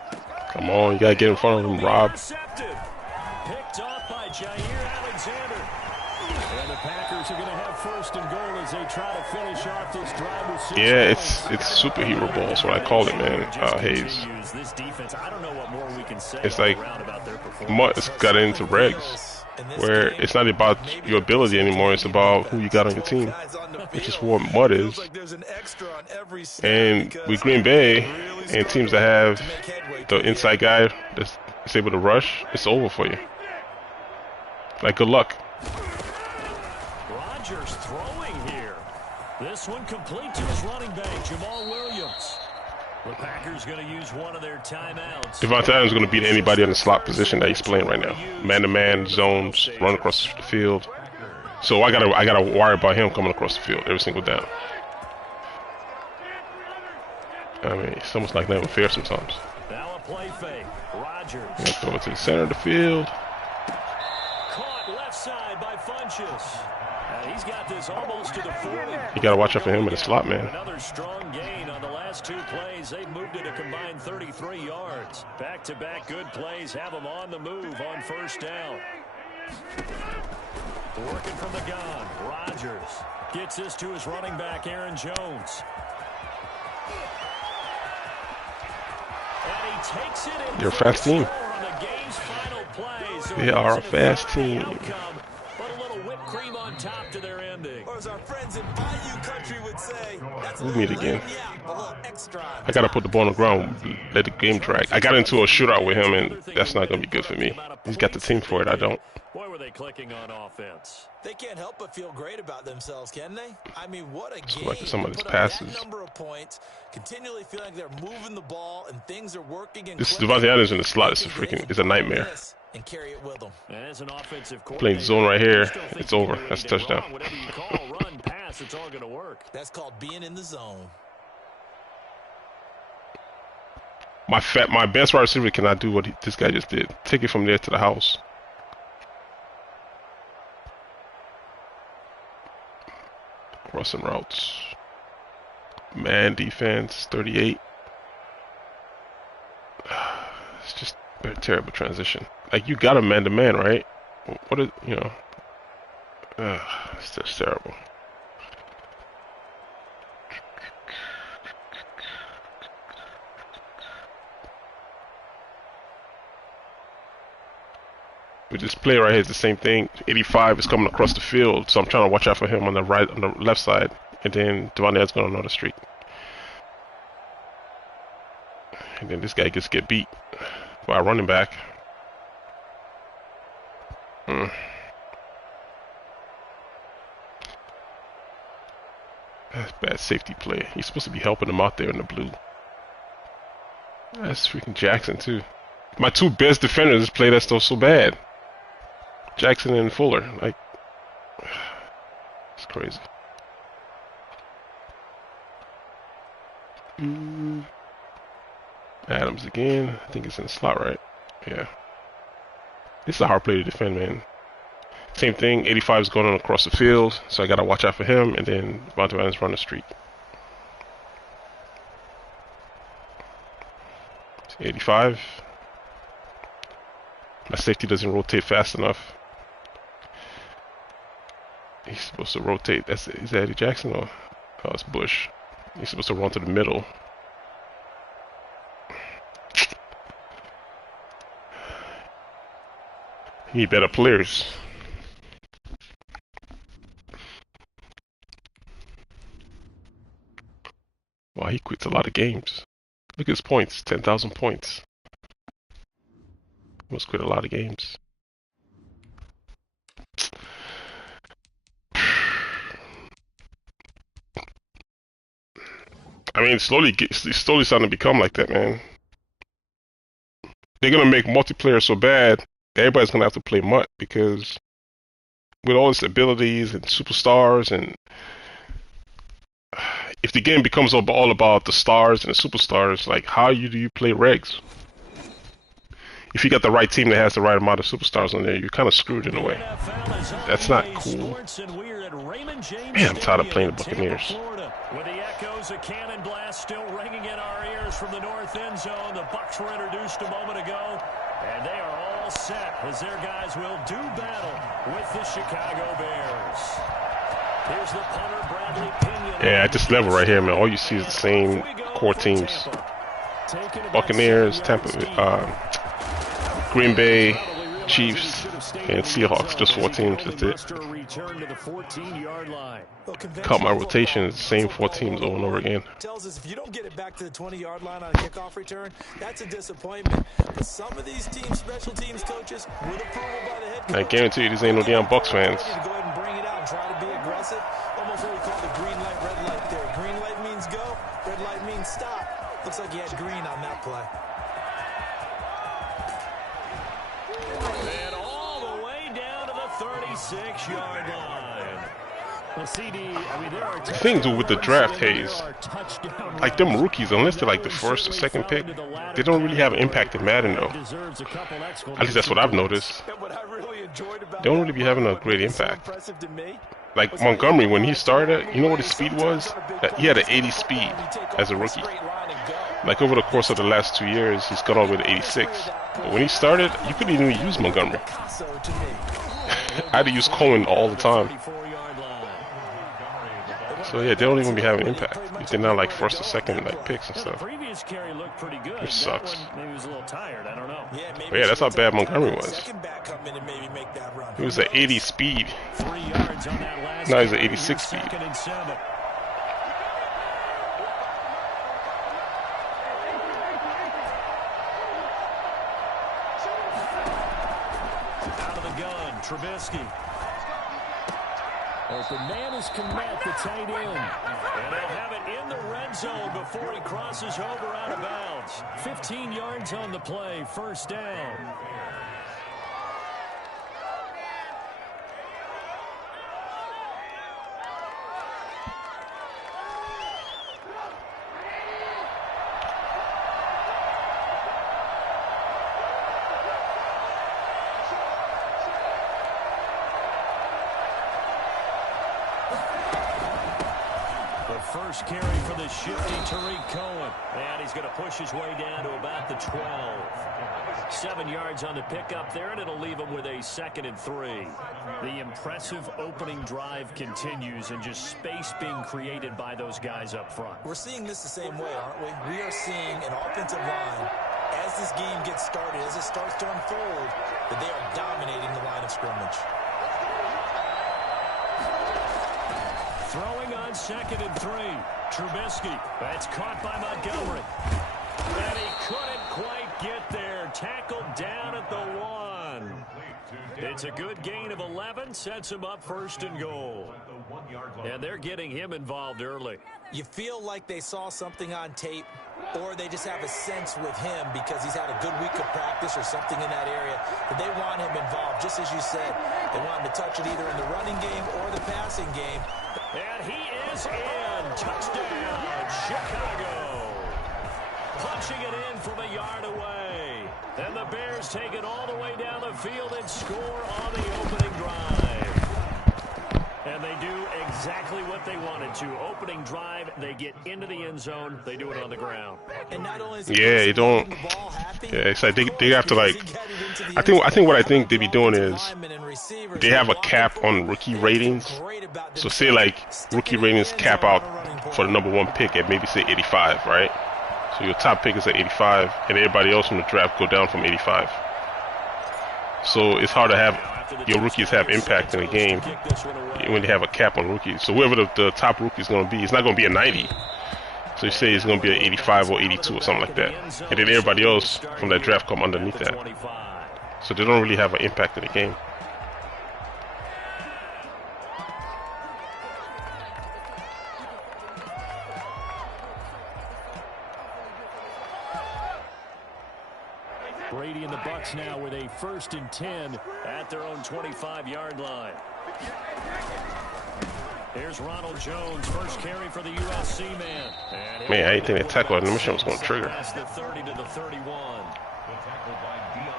Come on, you gotta get in front of him, Rob. Picked off by Jair Alexander. And the Packers are going to have first and goal as they try to finish off this drive with 6 Yeah, points. it's superhero ball. That's what I call it, man. Hayes. This defense, I don't know what more we can say It's like about their performance. it's got into regs where it's not about your ability anymore. It's about who you got on your team, which is what mud is. And with Green Bay and teams that have the inside guy that's able to rush, it's over for you. Like, good luck. Rodgers throwing here. This one complete to his running back, Jamal Williams. The Packers going to use one of their timeouts. Devontae Adams is going to beat anybody in the slot position that he's playing right now. Man-to-man, zones, run across the field. So I gotta worry about him coming across the field every single down. I mean, it's almost like not even fair sometimes. Now a play fake. Rodgers. Throw it to the center of the field. Caught left side by Funchess. He's got this almost to the 40. You gotta watch out for him in the slot, man. Another strong gain on the last 2 plays. They've moved it a combined 33 yards. Back-to-back good plays have them on the move on first down. Working from the gun. Rodgers gets this to his running back, Aaron Jones. And he takes it in. You're a fast team. On the game's final play. So They are a fast team. But a little whipped cream on top to their ending. Or as our friends in Bayou Country would say, that's We'll meet again. a little extra. I gotta put the ball on the ground, let the game drag. I got into a shootout with him, and that's not gonna be good for me. He's got the team for it. I don't. Boy, were they clicking on offense. They can't help but feel great about themselves, can they? I mean, what a game. Like some of his Put up passes. that number of points, continually feeling like they're moving the ball and things are working. And This Devontae Adams in the slot is it's a nightmare. And carry it with them. And as an offensive Playing zone right here, it's over. That's a touchdown. Whatever you call run, pass, it's all going to work. That's called being in the zone. My best wide receiver cannot do what this guy just did. Take it from there to the house. Crossing routes. Man defense, 38. It's just a terrible transition. Like, you got a man-to-man, right? What is, you know? It's just terrible. With this play right here, it's the same thing. 85 is coming across the field, so I'm trying to watch out for him on the left side, and then Devontae is going on another streak. And then this guy gets beat by a running back. That's bad safety play. He's supposed to be helping him out there in the blue. That's freaking Jackson too. My 2 best defenders play that stuff so bad. Jackson and Fuller, like, it's crazy. Adams again. I think it's in the slot, right? Yeah. This is a hard play to defend, man. Same thing. 85 is going on across the field, so I gotta watch out for him, and then Devontae Adams run the streak. 85. My safety doesn't rotate fast enough. He's supposed to rotate. Is that Eddie Jackson or it's Bush? He's supposed to run to the middle. He need better players. Wow, he quits a lot of games. Look at his points, 10,000 points. He must quit a lot of games. I mean, it's slowly starting to become like that, man. They're gonna make multiplayer so bad, everybody's gonna have to play MUT because with all its abilities and superstars, and if the game becomes all about the stars and the superstars, like how do you play regs? If you got the right team that has the right amount of superstars on there, you're kind of screwed in a way. That's not cool. Man, I'm tired of playing the Buccaneers. With the echoes of cannon blast still ringing in our ears from the north end zone, the Bucs were introduced a moment ago, and they are all set as their guys will do battle with the Chicago Bears. Here's the punter, Bradley Pinion. Yeah, at this level right here, man, all you see is the same core teams. Buccaneers, Green Bay, Chiefs, and Seahawks. Just 4 teams, that's it. Cut my rotations, same 4 teams over and over again. Tells us if you don't get it back to the 20-yard line on a kickoff return, that's a disappointment. But some of these teams, special teams coaches, with approval by the head coach, I guarantee you, these ain't no damn Bucs fans. go ahead and bring it out and try to be aggressive. Almost what we call the green light, red light there. Green light means go, red light means stop. Looks like he had green on that play. And all the way down to the 36-yard line. Well, CD, I mean, there are The thing with the draft, Hayes, like them rookies, unless they're like the first or second pick, they don't really have an impact in Madden, though. At least that's what I've noticed. They don't really be having a great impact. Like Montgomery, when he started, you know what his speed was? He had an 80 speed as a rookie. Like over the course of the last 2 years, he's got all the way to 86. But when he started, you couldn't even use Montgomery. I had to use Cohen all the time. So yeah, they don't even be having impact. They're not like first or second like picks and stuff. Which sucks. But yeah, that's how bad Montgomery was. He was at 80 speed. Now he's at 86 speed. Trubisky. Open man is Komet, the tight end. And they'll have it in the red zone before he crosses over out of bounds. 15 yards on the play, first down. First carry for the shifty Tariq Cohen. And he's going to push his way down to about the 12. 7 yards on the pickup there, and it'll leave him with a 2nd and 3. The impressive opening drive continues, and just space being created by those guys up front. We're seeing this the same way, aren't we? We are seeing an offensive line, as this game gets started, as it starts to unfold, that they are dominating the line of scrimmage. Throwing on 2nd and 3. Trubisky. That's caught by Montgomery. And he couldn't quite get there. Tackled down at the 1. It's a good gain of 11. Sets him up 1st and goal. And they're getting him involved early. You feel like they saw something on tape, or they just have a sense with him because he's had a good week of practice or something in that area that they want him involved. Just as you said, they want him to touch it either in the running game or the passing game. And he is in. Touchdown, Chicago. Punching it in from a yard away. And the Bears take it all the way down the field and score on the opening drive. And they do exactly what they wanted to. Opening drive, they get into the end zone. They do it on the ground. And not only is Yeah, you don't. Yeah, it's like they have to like. I think what I think they be doing is they have a cap on rookie ratings. So say like rookie ratings cap out for the #1 pick at maybe say 85, right? So your top pick is at 85, and everybody else from the draft go down from 85. So it's hard to have your rookies have impact in the game when they have a cap on rookies. So whoever the top rookie is going to be, it's not going to be a 90. So you say it's going to be an 85 or 82 or something like that. And then everybody else from that draft come underneath that. So they don't really have an impact in the game. Bucks now with a 1st and 10 at their own 25-yard line. Here's Ronald Jones, first carry for the USC man. Man, I didn't think that tackle animation was going to trigger. Past the 30 to the 31.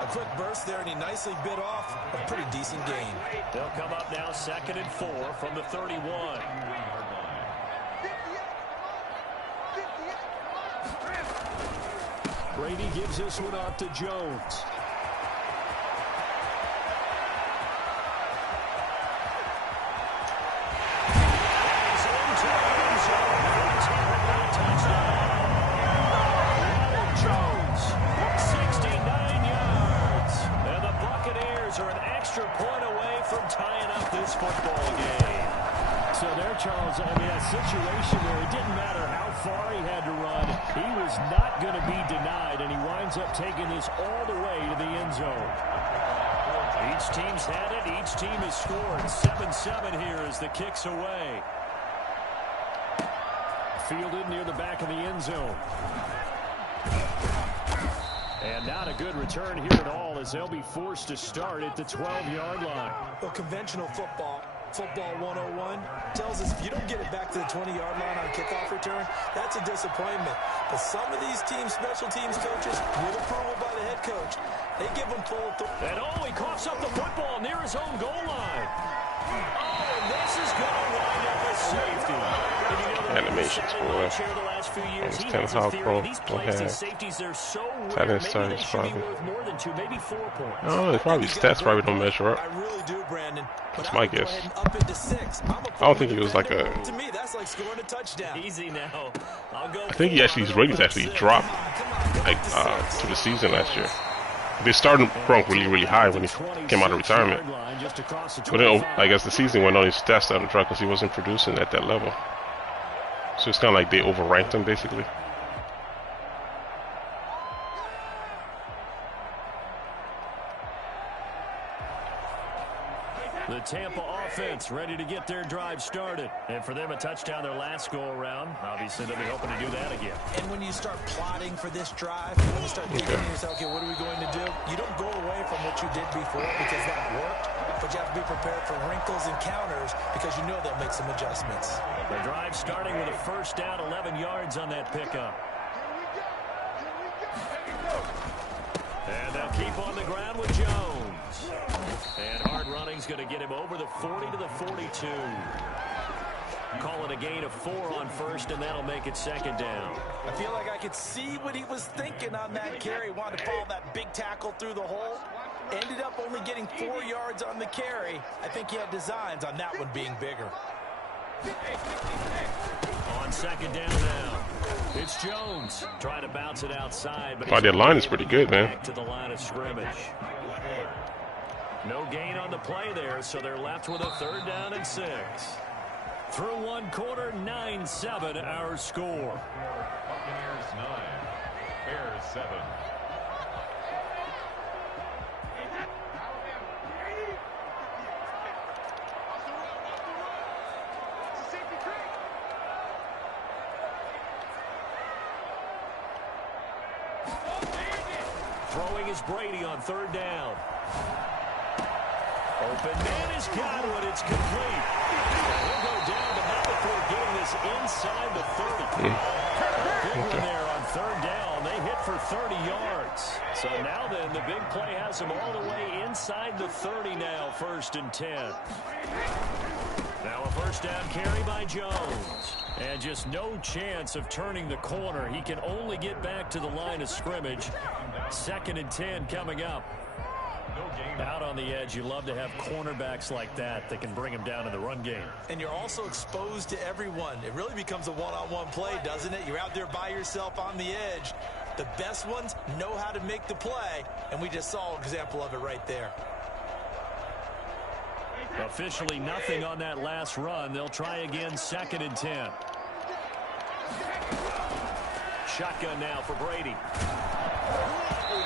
A quick burst there, and he nicely bit off a pretty decent gain. They'll come up now 2nd and 4 from the 31. Brady gives this one off to Jones. Football game. So there, Charles, I mean, a situation where it didn't matter how far he had to run. He was not going to be denied, and he winds up taking this all the way to the end zone. Each team's had it. Each team has scored. 7-7 here as the kick's away. Fielded near the back of the end zone. And not a good return here at all as they'll be forced to start at the 12-yard line. Well, conventional football 101, tells us if you don't get it back to the 20-yard line on kickoff return, that's a disappointment. But some of these teams, special teams coaches, with approval by the head coach, they give them full authority. And he coughs up the football near his own goal line. And this is going to wind up with safety. Animations, boy. And it's kind of how pro will have. Tight end starters probably. I don't know, probably stats probably don't measure up. I really do, Brandon. That's my guess. I don't think he was like a... To me, that's like scoring a touchdown. Easy now. I'll go. I think his ratings actually dropped like to the season last year. They started Gronk really high when he came out of retirement. But then, I guess the season went on, his stats started to drop because he wasn't producing at that level. So it's kind of like they overranked him, basically. The Tampa offense ready to get their drive started. And for them, a touchdown their last go-around. Obviously, they'll be hoping to do that again. And when you start plotting for this drive, when you start thinking to yourself, okay, what are we going to do? You don't go away from what you did before because that worked. But you have to be prepared for wrinkles and counters because you know they'll make some adjustments. The drive starting with a first down, 11 yards on that pickup. And they'll keep on the ground with Jones. And hard running's going to get him over the 40 to the 42. Call it a gain of 4 on first, and that'll make it second down. I feel like I could see what he was thinking on that carry. Wanted to follow that big tackle through the hole. Ended up only getting 4 yards on the carry. I think he had designs on that one being bigger. On second down now, it's Jones trying to bounce it outside. But their line is pretty good, man. Back to the line of scrimmage. No gain on the play there, so they're left with a 3rd down and 6. Through one quarter, 9-7 our score. Buccaneers 9, Bears 7. Throwing is Brady on 3rd down. Open man is Godwin. It's complete. And he'll go down, but not before getting this inside the 30. Big one there on 3rd down. They hit for 30 yards. So now then, the big play has them all the way inside the 30 now, 1st and 10. Now a first down carry by Jones. And just no chance of turning the corner. He can only get back to the line of scrimmage. 2nd and 10 coming up. Out on the edge, you love to have cornerbacks like that can bring him down in the run game. And you're also exposed to everyone. It really becomes a one-on-one play, doesn't it? You're out there by yourself on the edge. The best ones know how to make the play, and we just saw an example of it right there. Officially nothing on that last run. They'll try again, 2nd and 10. Shotgun now for Brady.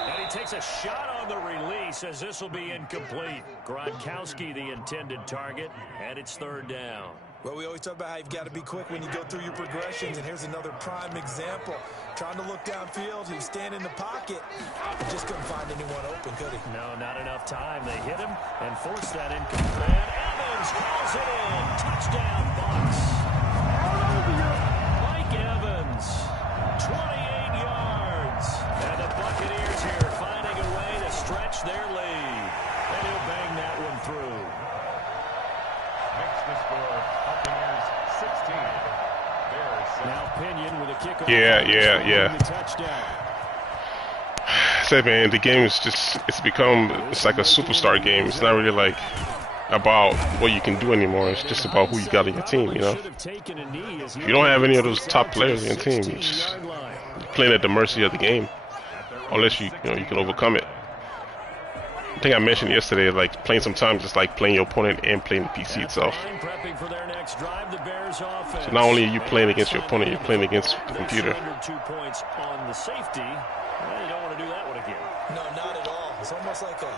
And he takes a shot on the release as this will be incomplete. Gronkowski the intended target, and it's 3rd down. Well, we always talk about how you've got to be quick when you go through your progressions, and here's another prime example. Trying to look downfield, he was standing in the pocket. He just couldn't find anyone open, could he? No, not enough time. They hit him and forced that incomplete. And Evans calls it in. Touchdown, Bucs. Mike Evans, 28 yards. And the Buccaneers here finding a way to stretch their lead. And he'll bang that one through. Makes the score Buccaneers 16. Bears 7. Now Pinion with a kickoff. Yeah. Touchdown. Say, man, the game is it's like a superstar game. It's not really like about what you can do anymore. It's just about who you got on your team, you know. If you don't have any of those top players on your team, you're playing at the mercy of the game, unless you can overcome it. I think I mentioned yesterday, like playing sometimes it's like playing your opponent and playing the PC itself. So not only are you playing against your opponent, you're playing against the computer. 2 points on the safety. You don't want to do that one again. No, not at all. It's almost like a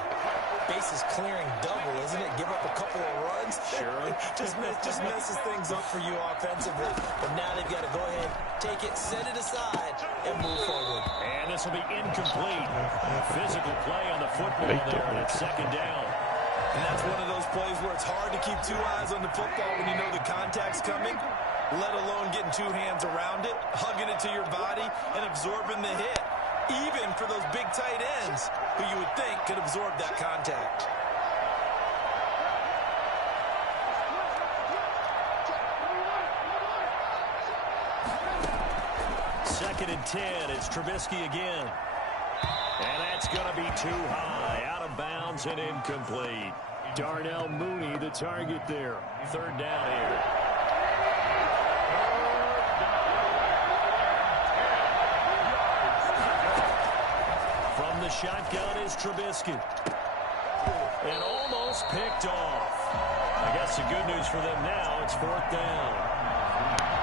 bases clearing double, isn't it? Give up a couple of runs. Sure. just messes things up for you offensively. But now they've got to go ahead, take it, set it aside, and move forward. And this will be incomplete. Physical play on the football there, and it's second down. And that's one of those plays where it's hard to keep two eyes on the football when you know the contact's coming, let alone getting two hands around it, hugging it to your body, and absorbing the hit. Even for those big tight ends who you would think could absorb that contact. Second and 10. It's Trubisky again. And that's going to be too high. Out of bounds and incomplete. Darnell Mooney, the target there. Third down here. From the shotgun is Trubisky. And almost picked off. I guess the good news for them now, it's fourth down.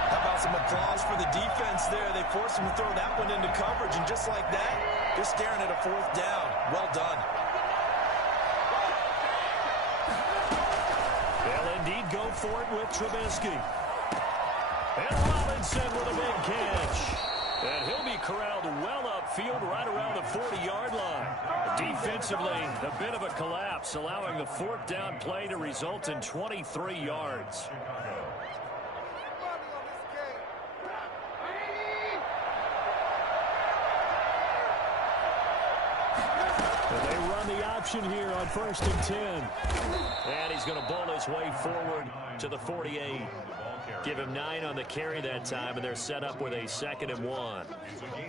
How about some applause for the defense there? They forced him to throw that one into coverage, and just like that, they're staring at a fourth down. Well done. They'll indeed go for it with Trubisky. And Robinson with a big catch. And he'll be corralled well upfield right around the 40-yard line. Defensively, a bit of a collapse, allowing the fourth down play to result in 23 yards. And they run the option here on 1st and 10. And he's going to ball his way forward to the 48. Give him 9 on the carry that time, and they're set up with a 2nd and 1.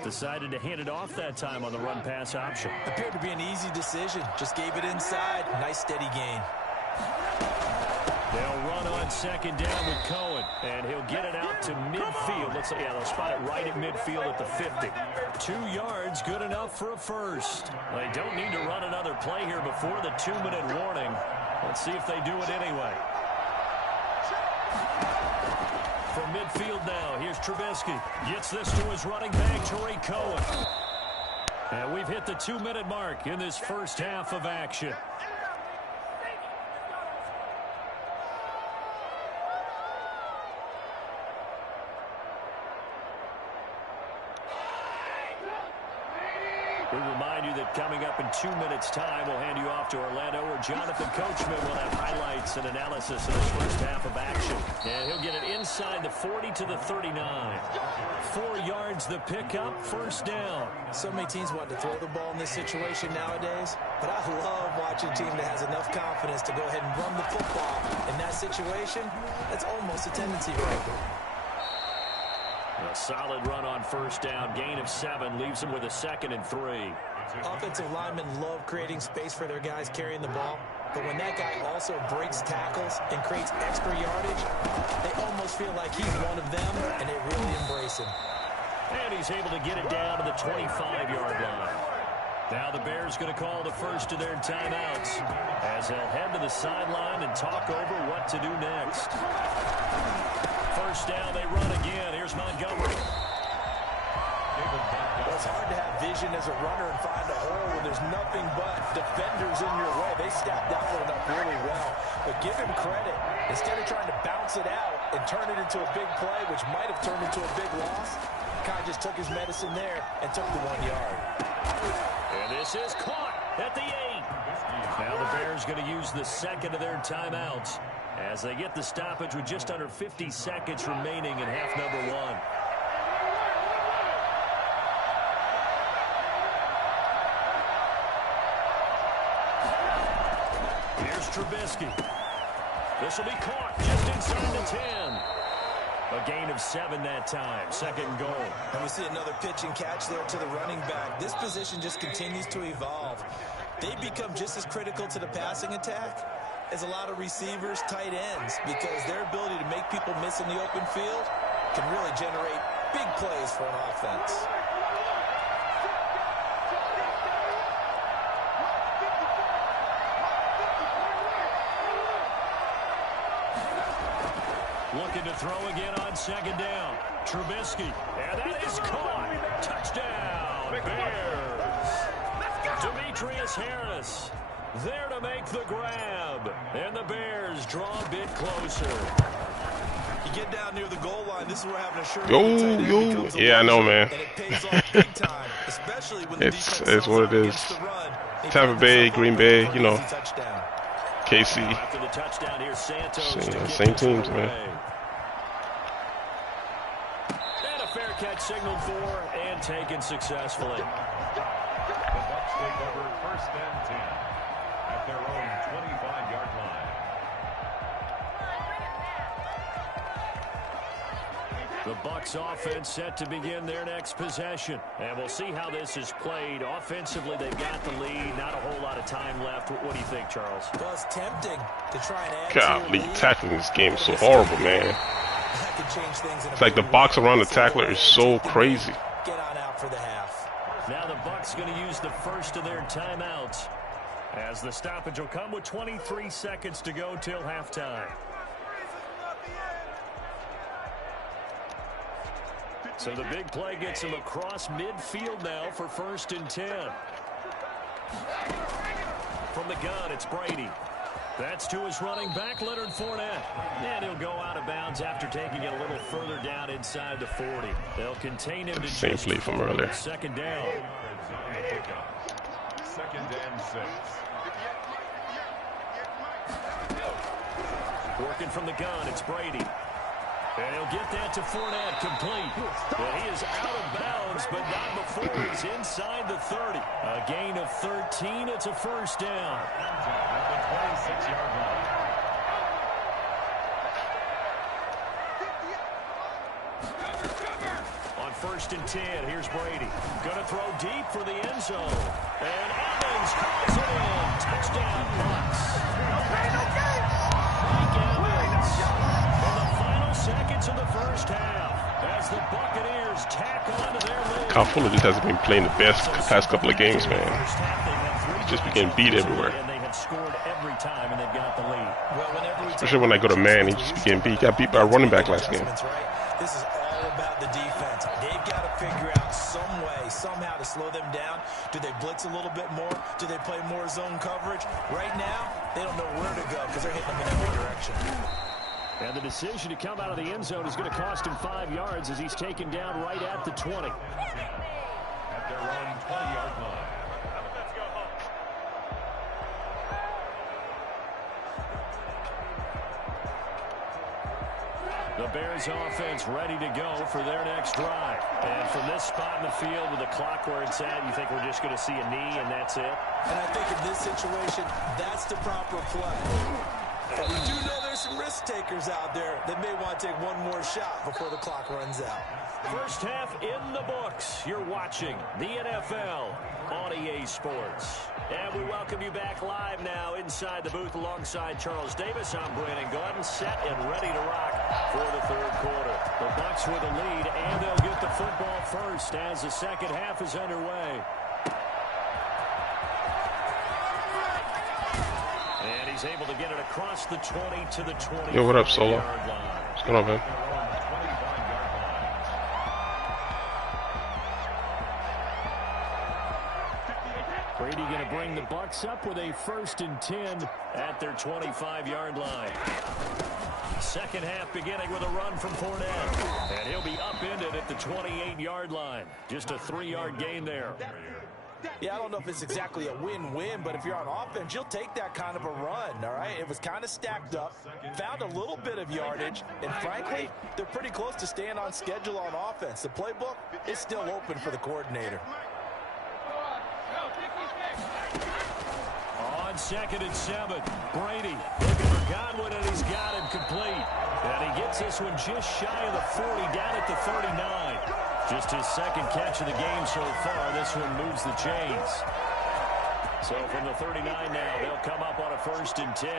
Decided to hand it off that time on the run-pass option. Appeared to be an easy decision. Just gave it inside. Nice steady gain. They'll run on 2nd down with Cohen, and he'll get it out to midfield. Looks like, yeah, they'll spot it right at midfield at the 50. 2 yards, good enough for a first. They don't need to run another play here before the 2-minute warning. Let's see if they do it anyway. From midfield now, here's Trubisky. Gets this to his running back, Tariq Cohen. And we've hit the 2-minute mark in this first half of action. We remind you that coming up in 2 minutes' time, we'll hand you off to Orlando, where Jonathan Coachman will have highlights and analysis of this first half of action. And he'll get it inside the 40 to the 39. 4 yards the pickup, first down. So many teams want to throw the ball in this situation nowadays, but I love watching a team that has enough confidence to go ahead and run the football. In that situation, that's almost a tendency right there. A solid run on first down. Gain of 7 leaves them with a 2nd and 3. Offensive linemen love creating space for their guys carrying the ball. But when that guy also breaks tackles and creates extra yardage, they almost feel like he's one of them, and they really embrace him. And he's able to get it down to the 25-yard line. Now the Bears going to call the first of their timeouts as they'll head to the sideline and talk over what to do next. First down, they run again. Here's Montgomery. Well, it's hard to have vision as a runner and find a hole when there's nothing but defenders in your way. They stacked that one up really well. But give him credit. Instead of trying to bounce it out and turn it into a big play, which might have turned into a big loss, kind of just took his medicine there and took the 1 yard. And this is caught at the 8. Now the Bears going to use the second of their timeouts as they get the stoppage with just under 50 seconds remaining in half number 1. Here's Trubisky. This will be caught just inside the 10. A gain of 7 that time. Second and goal. And we see another pitch and catch there to the running back. This position just continues to evolve. They become just as critical to the passing attack as a lot of receivers, tight ends, because their ability to make people miss in the open field can really generate big plays for an offense. Looking to throw again on second down. Trubisky. And that is caught. Touchdown, Bears. Demetrius Harris there to make the grab. And the Bears draw a bit closer. You get down near the goal line, this is where having a shirt Yo. Yeah, I know, man. And it pays off big time, especially when the it's what it is. Tampa Bay, Green Bay, you know. KC. After the touchdown here, Santos same teams, man. And a fair catch signaled for and taken successfully. The Bucs take over 1st and 10 at their own 25-yard line. The Bucs offense set to begin their next possession. And we'll see how this is played. Offensively, they've got the lead. Not a whole lot of time left. What do you think, Charles? Well, it's tempting to try and add Golly, tackling this game is so horrible, man. That could change things in It's like the box around the tackler is so crazy. Get on out for the half. Now the Bucs going to use the first of their timeouts as the stoppage will come with 23 seconds to go till halftime. So the big play gets him across midfield now for 1st and 10. From the gun, it's Brady. That's to his running back, Leonard Fournette. And he'll go out of bounds after taking it a little further down inside the 40. They'll contain him to same play from earlier. Second down. 2nd and 6. Working from the gun, it's Brady. And he'll get that to Fournette, complete. Well, he is out of bounds, but not before he's inside the 30. A gain of 13, it's a first down. At the 26-yard line. On 1st and 10, here's Brady. Going to throw deep for the end zone. And Evans calls it in. Touchdown, Bucs. Seconds of the first half as the Buccaneers tack on to their lead. Kyle Fuller just hasn't been playing the best the past couple of games, man. He's just been getting beat everywhere. And they have scored every time, and they've got the lead. Especially when I go to man, he just be getting beat. He got beat by a running back last game. This is all about the defense. They've got to figure out some way, somehow to slow them down. Do they blitz a little bit more? Do they play more zone coverage? Right now, they don't know where to go because they're hitting them in every direction. And the decision to come out of the end zone is going to cost him 5 yards as he's taken down right at the 20. At their own 20-yard line. The Bears offense ready to go for their next drive. And from this spot in the field with the clock where it's at, you think we're just going to see a knee and that's it? And I think in this situation, that's the proper play. But we do know there's some risk takers out there that may want to take one more shot before the clock runs out. First half in the books. You're watching the NFL on EA Sports. And we welcome you back live now inside the booth alongside Charles Davis. I'm Brandon Gordon, set and ready to rock for the third quarter. The Bucs with a lead, and they'll get the football first as the second half is underway. And he's able to get it across the 20 to the 20. Yo, what up, Solo? What's going on, man? Brady going to bring the Bucs up with a 1st and 10 at their 25-yard line. Second half beginning with a run from Fournette. And he'll be upended at the 28-yard line. Just a 3-yard gain there. Yeah, I don't know if it's exactly a win-win, but if you're on offense, you'll take that kind of a run, all right? It was kind of stacked up, found a little bit of yardage, and frankly, they're pretty close to staying on schedule on offense. The playbook is still open for the coordinator. On 2nd and 7, Brady looking for Godwin, and he's got him complete. And he gets this one just shy of the 40, down at the 39. Just his 2nd catch of the game so far. This one moves the chains. So from the 39 now, they'll come up on a 1st and 10.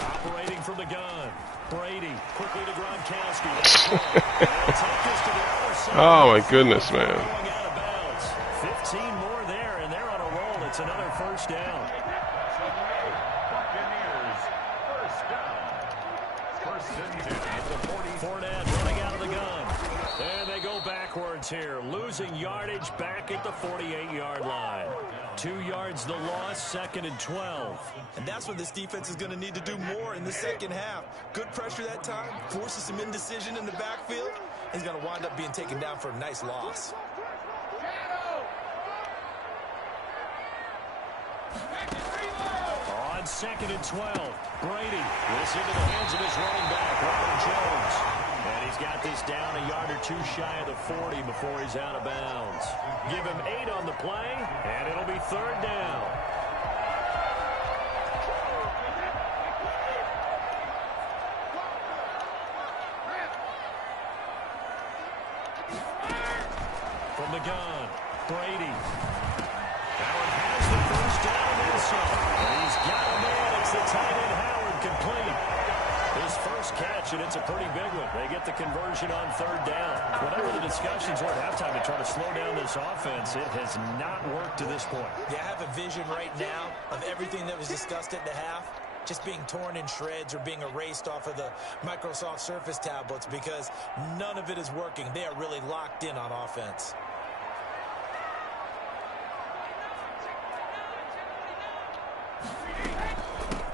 Operating from the gun. Brady quickly to Gronkowski. Oh my goodness, man. 15 more there, and they're on a roll. It's another 1st down. Buccaneers, 1st down. 1st and 10 at the 40. Fournette running out of the gun. And they go backwards here, losing yardage back at the 48-yard line. 2 yards the loss, 2nd and 12. And that's when this defense is going to need to do more in the second half. Good pressure that time, forces some indecision in the backfield. He's going to wind up being taken down for a nice loss. On 2nd and 12, Brady. This into the hands of his running back, Robert Jones. And he's got this down a yard or 2 shy of the 40 before he's out of bounds. Give him 8 on the play, and it'll be 3rd down. From the gun, Brady. Howard has the 1st down and then some. And he's got a man. It's the tight end, Howard, complete. His 1st catch, and it's a pretty big one. They get the conversion on 3rd down. Whatever the discussions were at halftime to try to slow down this offense, it has not worked to this point. Yeah, I have a vision right now of everything that was discussed at the half just being torn in shreds or being erased off of the Microsoft Surface tablets because none of it is working. They are really locked in on offense.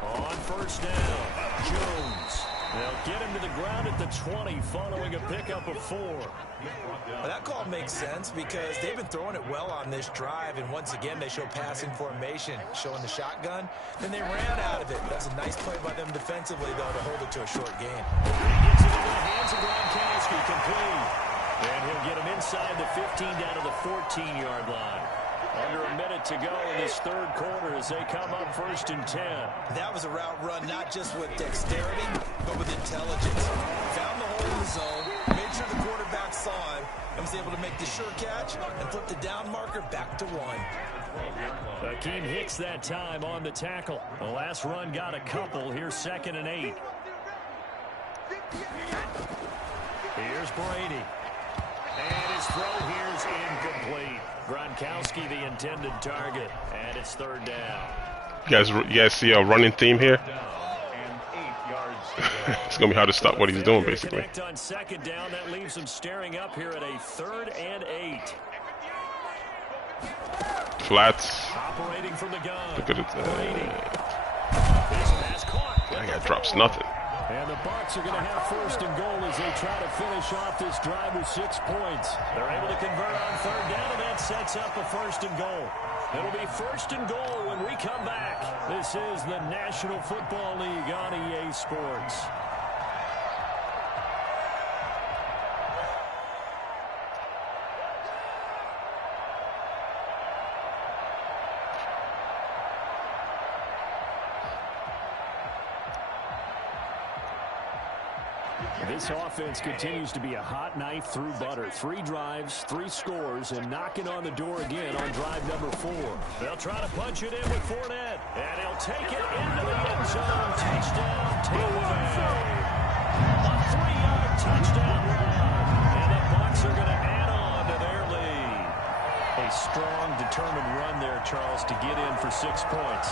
On 1st down, Jones. They'll get him to the ground at the 20 following a pickup of 4. Well, that call makes sense because they've been throwing it well on this drive, and once again they show passing formation, showing the shotgun. Then they ran out of it. That's a nice play by them defensively, though, to hold it to a short gain. He gets it into the hands of Gronkowski, complete. And he'll get him inside the 15 down to the 14-yard line. Under a minute to go in this 3rd quarter as they come up 1st and 10. That was a route run not just with dexterity, but with intelligence. Found the hole in the zone, made sure the quarterback saw him, and was able to make the sure catch and flip the down marker back to 1. Hakeem Hicks that time on the tackle. The last run got a couple. Here's 2nd and 8. Here's Brady. And his throw here's incomplete. Gronkowski the intended target, and it's 3rd down. You guys see a running theme here? It's gonna be hard to stop what he's doing, basically. Connect on 2nd down. That leaves him staring up here at a 3rd and 8. Flats. Operating from the gun. Look at it. That guy drops nothing. And the Bucs are going to have 1st and goal as they try to finish off this drive with 6 points. They're able to convert on 3rd down, and that sets up a 1st and goal. It'll be 1st and goal when we come back. This is the National Football League on EA Sports. This offense continues to be a hot knife through butter. 3 drives, 3 scores, and knocking on the door again on drive number 4. They'll try to punch it in with Fournette, and he'll take it into the end zone. Touchdown, Tampa Bay. A 3-yard touchdown run, and the Bucs are going to add on to their lead. A strong, determined run there, Charles, to get in for 6 points.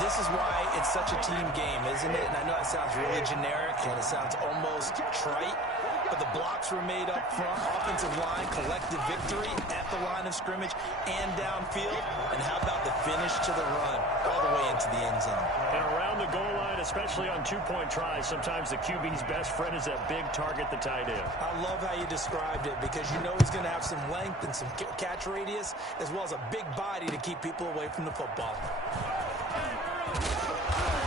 This is why it's such a team game, isn't it? And I know it sounds really generic and it sounds almost trite, but the blocks were made up front, offensive line, collective victory at the line of scrimmage and downfield. And how about the finish to the run all the way into the end zone? And around the goal line, especially on two-point tries, sometimes the QB's best friend is that big target, the tight end. I love how you described it because you know he's going to have some length and some catch radius as well as a big body to keep people away from the football.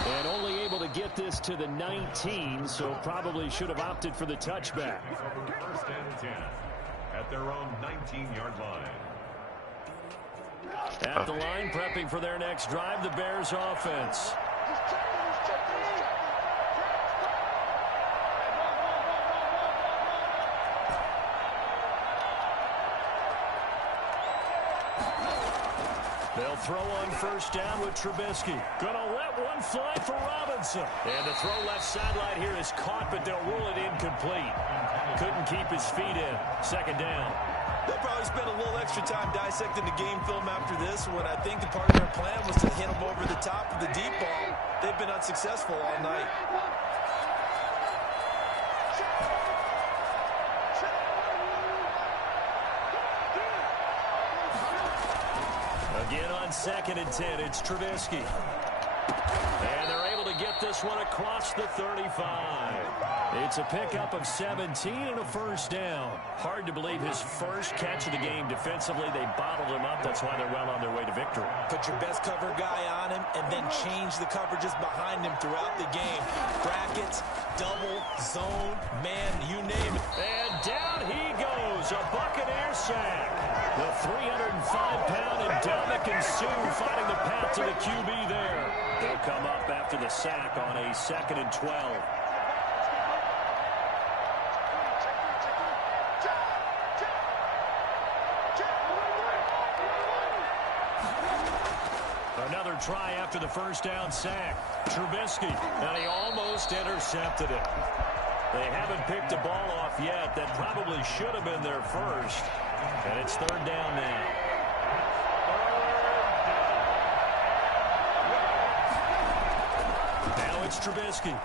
And only able to get this to the 19, so probably should have opted for the touchback. First and 10 at their own 19-yard line. At the line, prepping for their next drive, the Bears offense. They'll throw on first down with Trubisky. Gonna let one fly for Robinson. And the throw left sideline here is caught, but they'll rule it incomplete. Couldn't keep his feet in. Second down. They'll probably spend a little extra time dissecting the game film after this when I think the part of their plan was to hit them over the top of the deep ball. They've been unsuccessful all night. Again on 2nd and 10, it's Trubisky. And they're able to get this one across the 35. It's a pickup of 17 and a first down. Hard to believe his first catch of the game defensively. They bottled him up. That's why they're well on their way to victory. Put your best cover guy on him and then change the coverages behind him throughout the game. Brackets, double, zone, man, you name it. And down he goes, a Buccaneer sack. The 305-pound Ndamukong Suh finding the path to the QB there. They'll come up after the sack on a 2nd and 12. Another try after the first down sack. Trubisky, and he almost intercepted it. They haven't picked the ball off yet. That probably should have been their first. And it's third down now. Now it's Trubisky.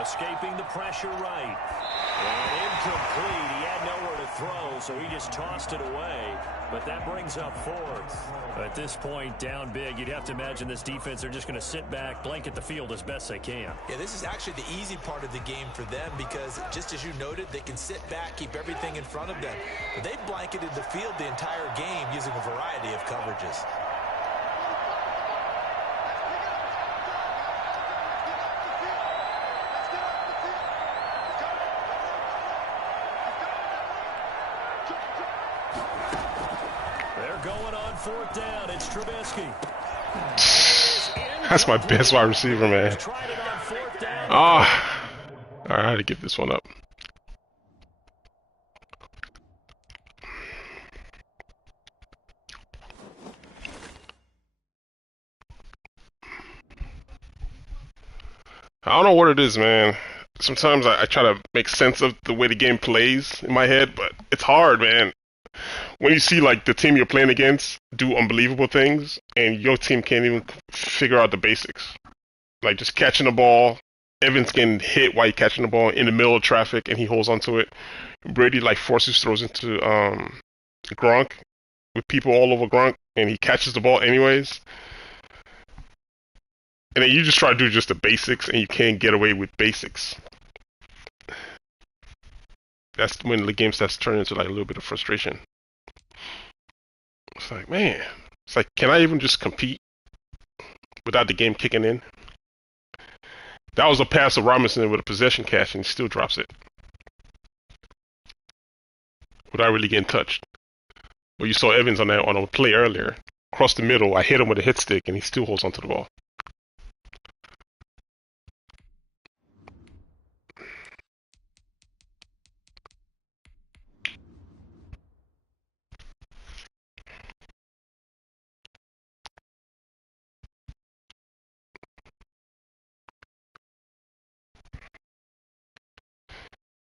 Escaping the pressure right. And incomplete. He had nowhere to throw, so he just tossed it away. But that brings up fourth. At this point, down big, you'd have to imagine this defense, they're just going to sit back, blanket the field as best they can. Yeah, this is actually the easy part of the game for them because, just as you noted, they can sit back, keep everything in front of them. But they've blanketed the field the entire game using a variety of coverages. Going on fourth down, it's Trubisky. That's my best wide receiver, man. Ah, all right, I had to give this one up. I don't know what it is, man. Sometimes I try to make sense of the way the game plays in my head, but it's hard, man. When you see like the team you're playing against do unbelievable things and your team can't even figure out the basics, like just catching the ball, Evans getting hit while he's catching the ball in the middle of traffic and he holds onto it. Brady like forces throws into Gronk with people all over Gronk and he catches the ball anyways. And then you just try to do just the basics and you can't get away with basics. That's when the game starts turning into like a little bit of frustration. It's like, man, it's like, can I even just compete without the game kicking in? That was a pass of Robinson with a possession catch and he still drops it. Without really getting touched. Well, you saw Evans on a play earlier. Across the middle, I hit him with a hit stick and he still holds onto the ball.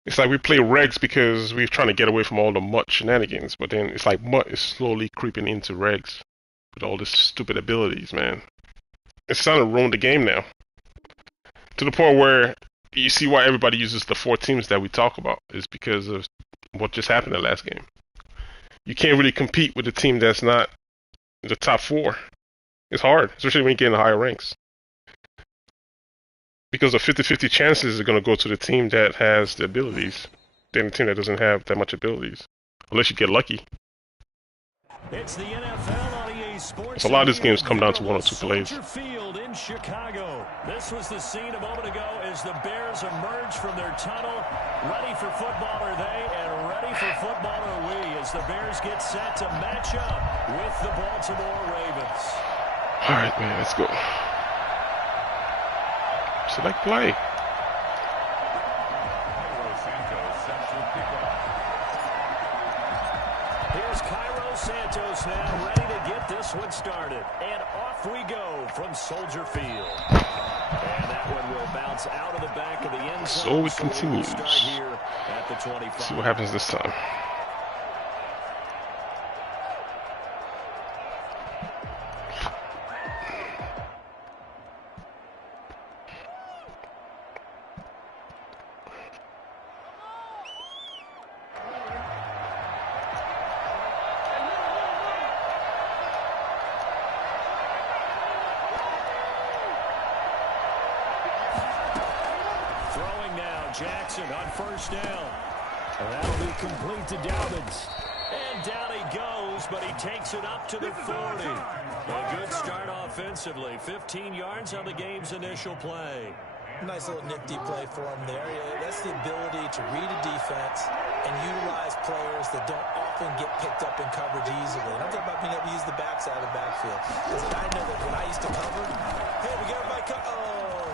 It's like we play regs because we're trying to get away from all the MUT shenanigans, but then it's like MUT is slowly creeping into regs. with all these stupid abilities, man. It's starting to ruin the game now. To the point where you see why everybody uses the 4 teams that we talk about is because of what just happened in the last game. You can't really compete with a team that's not in the top 4. It's hard, especially when you get in the higher ranks. Because the 50-50 chances are going to go to the team that has the abilities than the team that doesn't have that much abilities. Unless you get lucky. It's the NFL on EA Sports. So a lot of these games come down to 1 or 2 plays. Soldier Field in Chicago. This was the scene a moment ago as the Bears emerged from their tunnel. Ready for football are they, and ready for football are we, as the Bears get set to match up with the Baltimore Ravens. All right, man, let's go. Select play. Here's Cairo Santos now, ready to get this one started. And off we go from Soldier Field. And that one will bounce out of the back of the end zone. So it continues. Start here at the 25. See what happens this time. Jackson on first down. And that'll be complete to Dobbins. And down he goes, but he takes it up to the 40. A good start offensively. 15 yards on the game's initial play. Nice little nifty play for him there. That's the ability to read a defense and utilize players that don't often get picked up in coverage easily. And I'm talking about being able to use the backside of the backfield. Because I know that when I used to cover, hey, we got everybody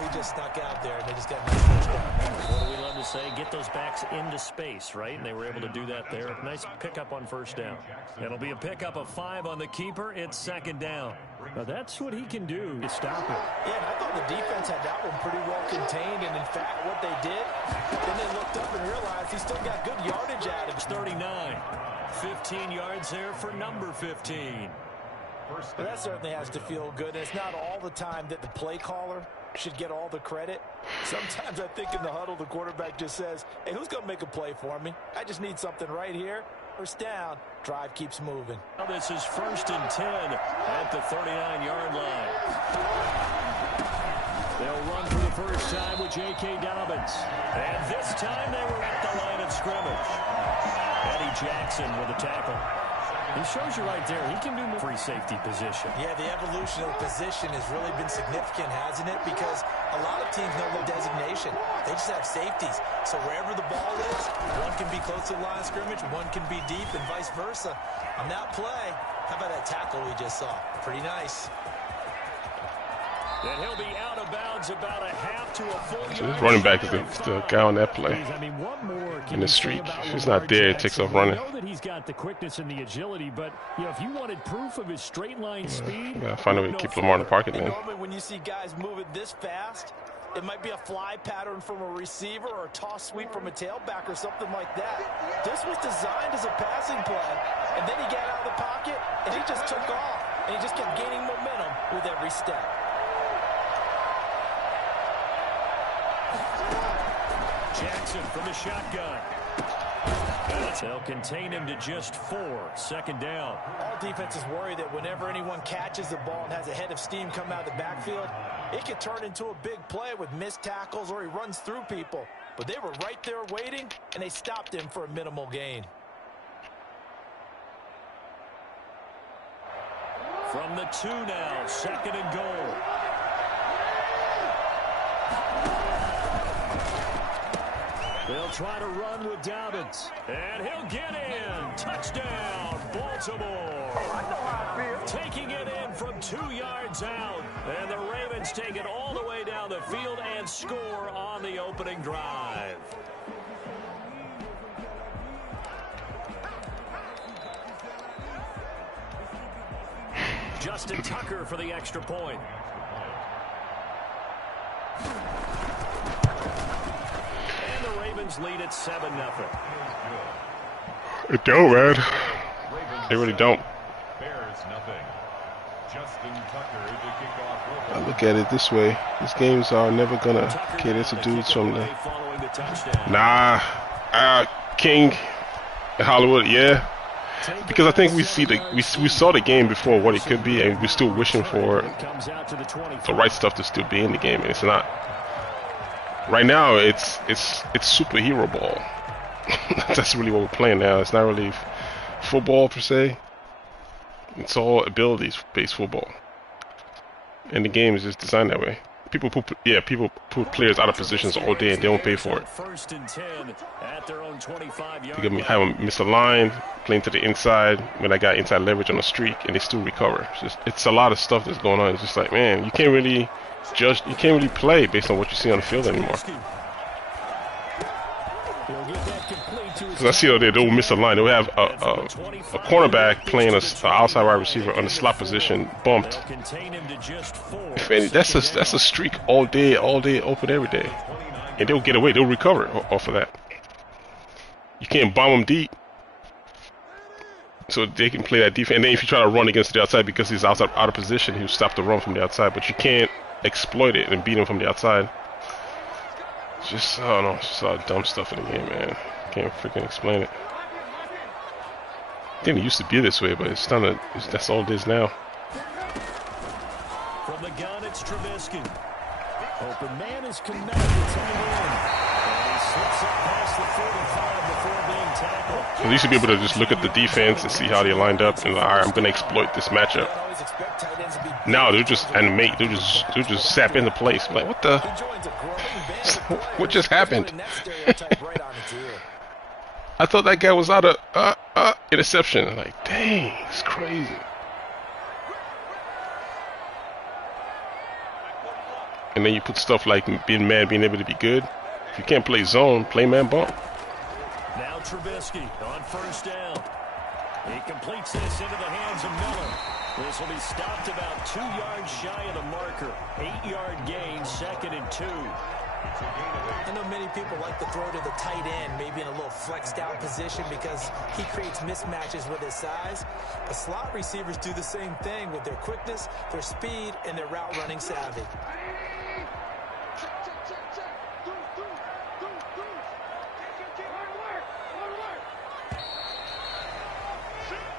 he just snuck out there, and they just got a nice touchdown. What do we love to say? Get those backs into space, right? And they were able to do that there. Nice pickup on first down. It'll be a pickup of 5 on the keeper. It's second down. Now that's what he can do to stop it. Yeah, and I thought the defense had that one pretty well contained. And in fact, what they did, then they looked up and realized he still got good yardage out of it. 39. 15 yards there for number 15. Well, that certainly has to feel good. And it's not all the time that the play caller should get all the credit. Sometimes I think in the huddle, the quarterback just says, hey, who's going to make a play for me? I just need something right here. First down. Drive keeps moving. Now this is 1st and 10 at the 39-yard line. They'll run for the first time with J.K. Dobbins. And this time they were at the line of scrimmage. Eddie Jackson with a tackle. He shows you right there, he can do more free safety position. Yeah, the evolution of the position has really been significant, hasn't it? Because a lot of teams know their designation. They just have safeties. So wherever the ball is, one can be close to the line of scrimmage, one can be deep, and vice versa. On that play, how about that tackle we just saw? Pretty nice. And he'll be out of bounds about a half to a full So this running back is the guy on that play. I mean, what more in the streak. If he's not there, it takes off running. I know that he's got the quickness and the agility, but you know, if you wanted proof of his straight line speed, gotta find a way to keep Lamar in the pocket, man. Normally, when you see guys moving this fast, it might be a fly pattern from a receiver or a toss sweep from a tailback or something like that. This was designed as a passing play, and then he got out of the pocket and he just took off, and he just kept gaining momentum with every step. Jackson from the shotgun. They'll contain him to just 4. Second down. All defenses worry that whenever anyone catches the ball and has a head of steam come out of the backfield, it can turn into a big play with missed tackles or he runs through people. But they were right there waiting, and they stopped him for a minimal gain. From the 2 now, 2nd and goal. They'll try to run with Dobbins. And he'll get in. Touchdown, Baltimore. Taking it in from 2 yards out. And the Ravens take it all the way down the field and score on the opening drive. Justin Tucker for the extra point. Ravens lead at 7-0. It don't, man. They really don't. Bears nothing. I look at it this way. These games are never gonna cater to dudes from the... King in Hollywood, yeah. Because I think we saw the game before what it could be, and we're still wishing for the right stuff to still be in the game, and it's not. Right now, it's superhero ball. That's really what we're playing now. It's not really football per se. It's all abilities-based football, and the game is just designed that way. People put players out of positions all day and they don't pay for it. You can have them misaligned, playing to the inside when I got inside leverage on a streak, and they still recover. It's a lot of stuff that's going on. It's just like, man, you can't really judge, you can't really play based on what you see on the field anymore. Because I see they'll misalign. They'll have a cornerback playing an outside wide receiver on the slot position, bumped. If any, that's a streak all day, open every day, and they'll get away. They'll recover off of that. You can't bomb them deep, so they can play that defense. And then if you try to run against the outside because he's out of position, he'll stop the run from the outside. But you can't exploit it and beat him from the outside. It's just, I don't know, it's just a lot of dumb stuff in the game, man. Can't freaking explain it. I think it used to be this way, but it's not. That's all it is now. From the gun, it's Trubisky. Open man is connected to the end. And he slips up past the 45 before being tackled. You used to be able to just look at the defense and see how they lined up, and like, all right, I'm going to exploit this matchup. Now they'll just animate. They'll just zap into place. I'm like, what the? What just happened? I thought that guy was out of interception. I'm like, dang, it's crazy. And then you put stuff like being able to be good. If you can't play zone, play man bump. Now Trubisky on first down. He completes this into the hands of Miller. This will be stopped about 2 yards shy of the marker. 8-yard gain, 2nd and 2. I know many people like to throw to the tight end, maybe in a little flexed out position because he creates mismatches with his size. But slot receivers do the same thing with their quickness, their speed, and their route running savvy.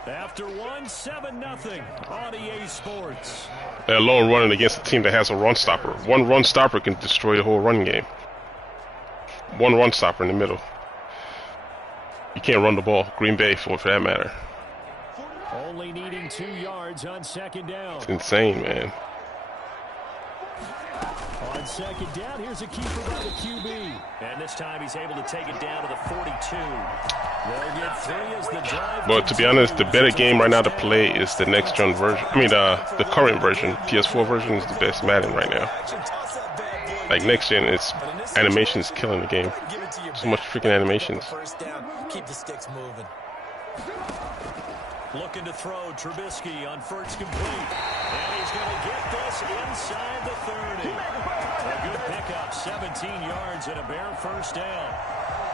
After 7-0 on EA Sports. They're alone running against a team that has a run stopper. One run stopper can destroy the whole run game. One run stopper in the middle. You can't run the ball. Green Bay, for that matter. Only needing 2 yards on 2nd down. It's insane, man. On 2nd down, here's a keeper by the QB. And this time he's able to take it down to the 42. They'll get 3 as the drive. But to be honest, the better game right now to play is the NextGen version. I mean, the current version, PS4 version, is the best Madden right now. Like NextGen, its animation is killing the game. So much freaking animations. Keep the sticks moving. Looking to throw, Trubisky on first complete. And he's going to get this inside the 30. A good pickup, 17 yards and a bare first down.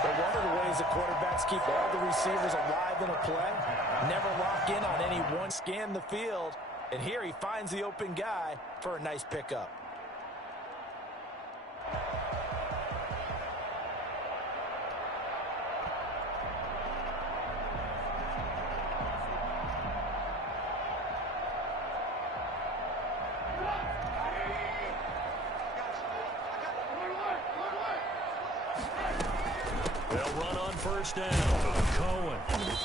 But one of the ways the quarterbacks keep all the receivers alive in a play, never lock in on any one, scan the field, and here he finds the open guy for a nice pickup. First down. Cohen.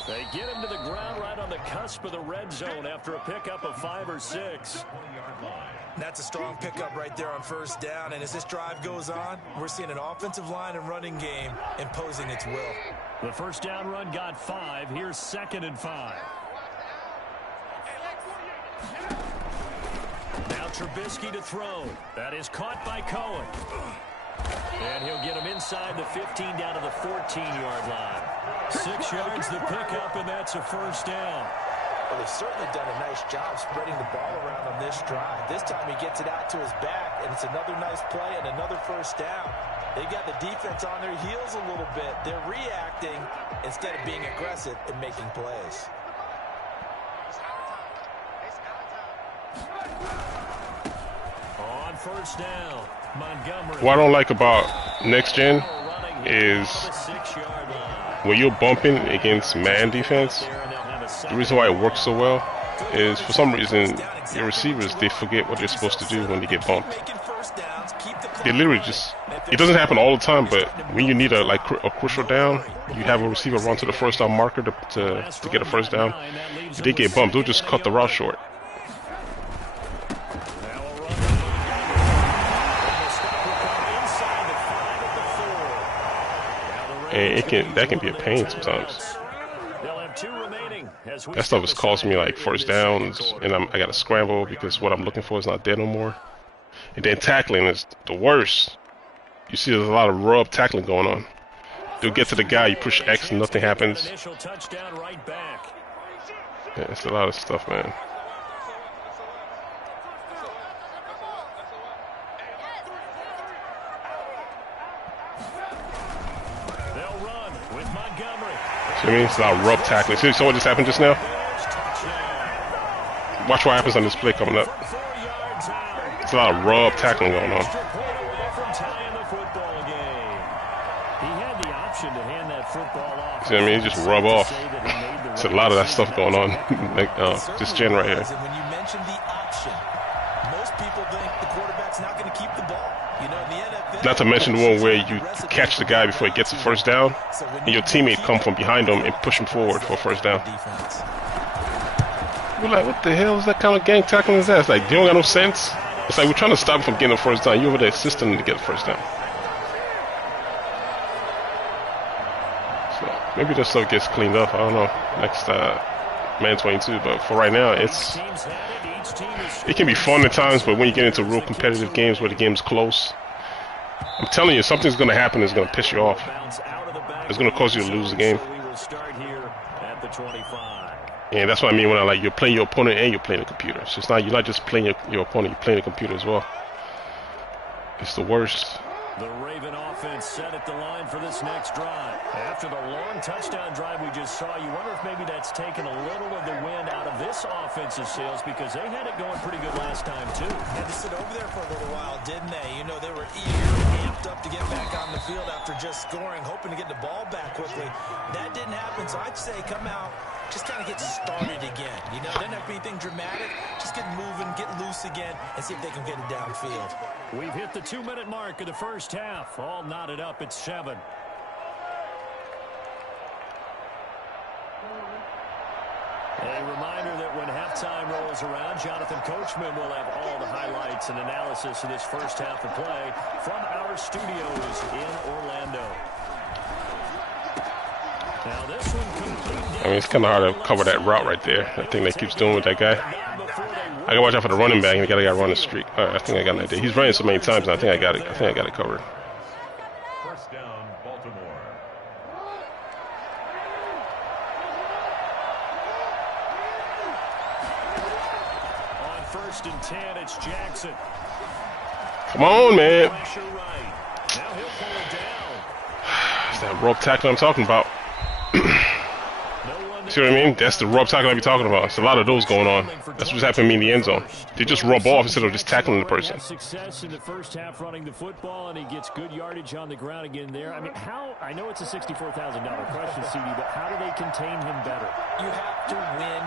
They get him to the ground right on the cusp of the red zone after a pickup of 5 or 6. That's a strong pickup right there on first down. And as this drive goes on, we're seeing an offensive line and running game imposing its will. The first down run got 5. Here's 2nd and 5. Now Trubisky to throw. That is caught by Cohen. And he'll get him inside the 15 down to the 14-yard line. 6 yards the pickup, and that's a first down. Well, they've certainly done a nice job spreading the ball around on this drive. This time he gets it out to his back, and it's another nice play and another first down. They've got the defense on their heels a little bit. They're reacting instead of being aggressive and making plays. first down. Montgomery. What I don't like about NextGen is when you're bumping against man defense, the reason why it works so well is for some reason your receivers, they forget what they're supposed to do when they get bumped. They literally just, it doesn't happen all the time, but when you need a crucial down, you have a receiver run to the first down marker to get a first down. If they get bumped, they'll just cut the route short. And that can be a pain sometimes. That stuff has cost me like first downs, and I got to scramble because what I'm looking for is not there no more. And then tackling is the worst. You see there's a lot of rub tackling going on. They'll get to the guy, you push X and nothing happens. Yeah, it's a lot of stuff, man. I mean, it's a lot of rub tackling. See what just happened just now? Watch what happens on this play coming up. It's a lot of rub tackling going on. See what I mean? Just rub off. It's a lot of that stuff going on. Like, this gen right here. When you mentioned the option, most people think the quarterback's not going to keep the ball. You know, in the NFL, not to mention the one where you catch the guy before he gets a first down, and your teammate come from behind him and push him forward for a first down. We're like, what the hell is that kind of gang tackling is that? It's like, you don't got no sense. It's like we're trying to stop him from getting a first down. You over there assisting him to get a first down. So maybe this stuff gets cleaned up. I don't know. Next Man 22, but for right now, it can be fun at times. But when you get into real competitive games where the game's close, I'm telling you, something's going to happen that's going to piss you off. It's going to cause you to lose the game. And that's what I mean when I like you're playing your opponent and you're playing the computer. So it's not, you're not just playing your opponent, you're playing the computer as well. It's the worst. The Raven offense set at the line for this next drive. After the long touchdown drive we just saw, you wonder if maybe that's taken a little of the wind out of this offensive sails, because they had it going pretty good last time too. Had to sit over there for a little while, didn't they? You know, they were eager, amped up to get back on the field after just scoring, hoping to get the ball back quickly. That didn't happen, so I'd say come out, just kind of get started again. You know, doesn't have to be anything dramatic. Just get moving, get loose again, and see if they can get it downfield. We've hit the 2-minute mark of the first half. All knotted up at 7. A reminder that when halftime rolls around, Jonathan Coachman will have all the highlights and analysis of this first half of play from our studios in Orlando. Now this one complete. I mean, it's kind of hard to cover that route right there. That thing that keeps doing with that guy. I gotta watch out for the running back. We gotta run the streak. I think I got an idea. He's running so many times now. I think I got it. I think I got it covered. First down, Baltimore. On 1st and 10, it's Jackson. Come on, man. Pressure right. Now he'll pull it down. It's that rope tackle I'm talking about. See what I mean? That's the rub tackle I be talking about. It's a lot of those going on. That's what's happening to me in the end zone. They just rub off instead of just tackling the person. Success in the first half running the football, and he gets good yardage on the ground again there. I mean, how? I know it's a $64,000 question, CD, but how do they contain him better? You have to win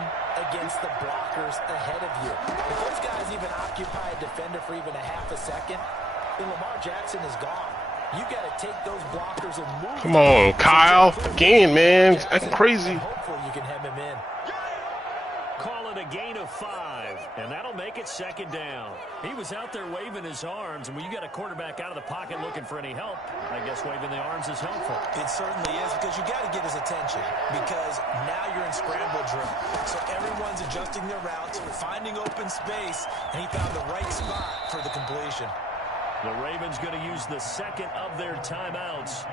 against the blockers ahead of you. If those guys even occupy a defender for even a half a second, then Lamar Jackson is gone. You got to take those blockers and move. Come on, Kyle. Again, man. That's crazy. Hopefully you can hem him in. Call it a gain of 5, and that'll make it 2nd down. He was out there waving his arms, and when you got a quarterback out of the pocket looking for any help, I guess waving the arms is helpful. It certainly is, because you got to get his attention, because now you're in scramble drill. So everyone's adjusting their routes, finding open space, and he found the right spot for the completion. The Ravens going to use the 2nd of their timeouts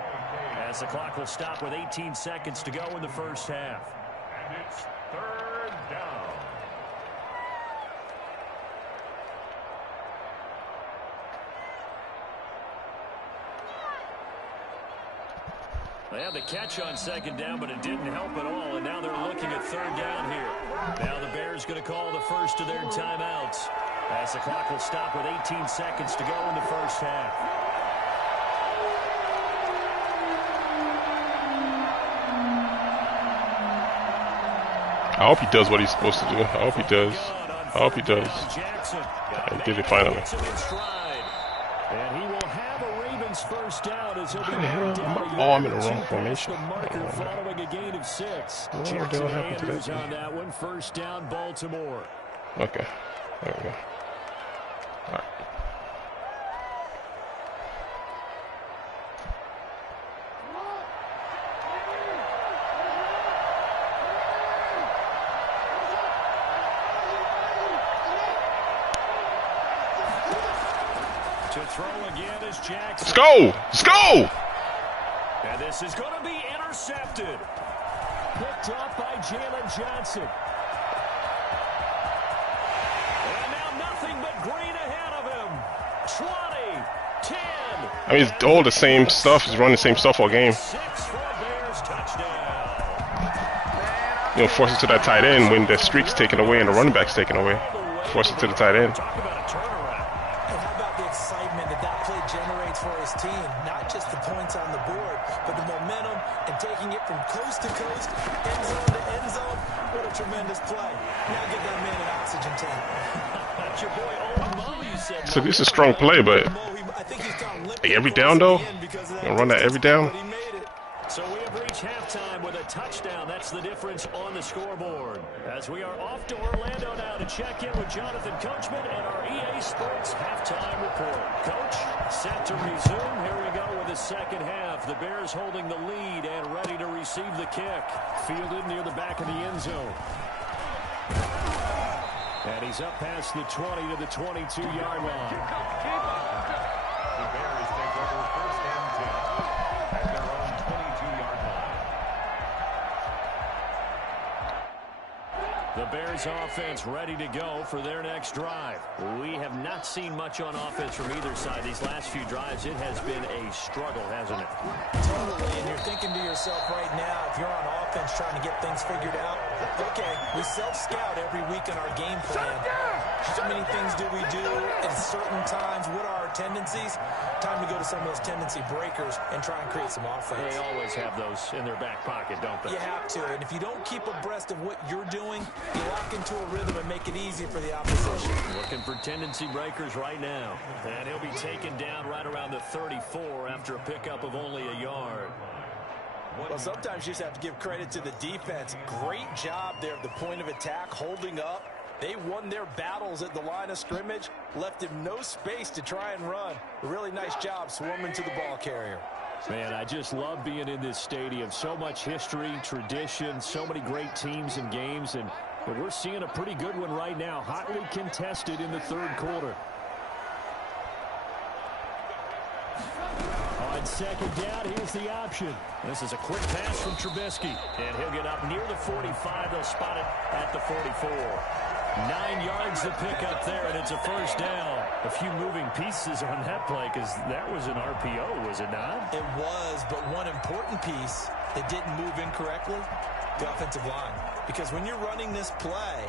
as the clock will stop with 18 seconds to go in the first half. And it's 3rd down. They had the catch on 2nd down, but it didn't help at all, and now they're looking at 3rd down here. Now the Bears going to call the first of their timeouts. As the clock will stop with 18 seconds to go in the first half. I hope he does what he's supposed to do. I hope he does. I hope he does. He did it finally. And he will have a Ravens first down as he'll be oh, I'm in the wrong formation. Following a gain of 6. Jackson Andrews on that one. First down, Baltimore. Okay. There we go. All right. To throw again is Jackson. Let's go! Let's go! And this is going to be intercepted. Picked up by Jalen Johnson. And now nothing but green ahead of him. 20, 10. I mean, it's all the same stuff. He's running the same stuff all game. 6 for Bears touchdown. You know, force it to that tight end when the streak's taken away and the running back's taken away. Force it to the tight end. Talk about a turnaround. And how about the excitement that play generates for his team? Not just the points on the board, but the momentum and taking it from coast to coast, end zone to end zone. What a tremendous play. Now get that man an oxygen tank. That's your boy Old Mo, you said. So this is a strong play, but hey, every down though, you gonna run that every down. So we have reached halftime with a touchdown. That's the difference on the scoreboard. As we are off to Orlando now to check in with Jonathan Coachman and our EA Sports halftime report. Coach, set to resume. Here we go with the second half. The Bears holding the lead and ready to receive the kick. Fielded near the back of the end zone. And he's up past the 20 to the 22-yard line. The Bears take over first and 10 at their own 22-yard line. The Bears offense ready to go for their next drive. We have not seen much on offense from either side. These last few drives, it has been a struggle, hasn't it? Totally, and you're thinking to yourself right now, if you're on offense trying to get things figured out, okay, we self-scout every week on our game plan. How many things do we do at certain times? What are our tendencies? Time to go to some of those tendency breakers and try and create some offense. They always have those in their back pocket, don't they? You have to, and if you don't keep abreast of what you're doing, you lock into a rhythm and make it easy for the opposition. Looking for tendency breakers right now. And he'll be taken down right around the 34 after a pickup of only a yard. Well, sometimes you just have to give credit to the defense. Great job there at the point of attack, holding up. They won their battles at the line of scrimmage, left him no space to try and run. A really nice job swarming to the ball carrier. Man, I just love being in this stadium. So much history, tradition, so many great teams and games, and we're seeing a pretty good one right now, hotly contested in the third quarter. On second down, here's the option. This is a quick pass from Trubisky, and he'll get up near the 45. They'll spot it at the 44. 9 yards to pick up there, and it's a first down. A few moving pieces on that play because that was an RPO, was it not? It was, but one important piece that didn't move incorrectly, the offensive line. Because when you're running this play,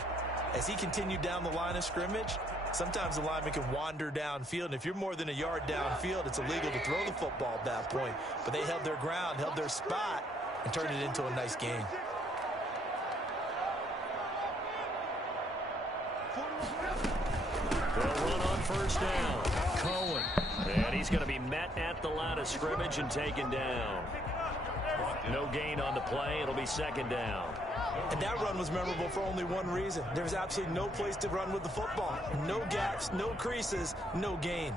as he continued down the line of scrimmage, sometimes the lineman can wander downfield, and if you're more than a yard downfield, it's illegal to throw the football at that point. But they held their ground, held their spot, and turned it into a nice game. They'll run on first down. Cohen. And he's going to be met at the line of scrimmage and taken down. No gain on the play. It'll be second down. And that run was memorable for only one reason. There was absolutely no place to run with the football. No gaps, no creases, no gain.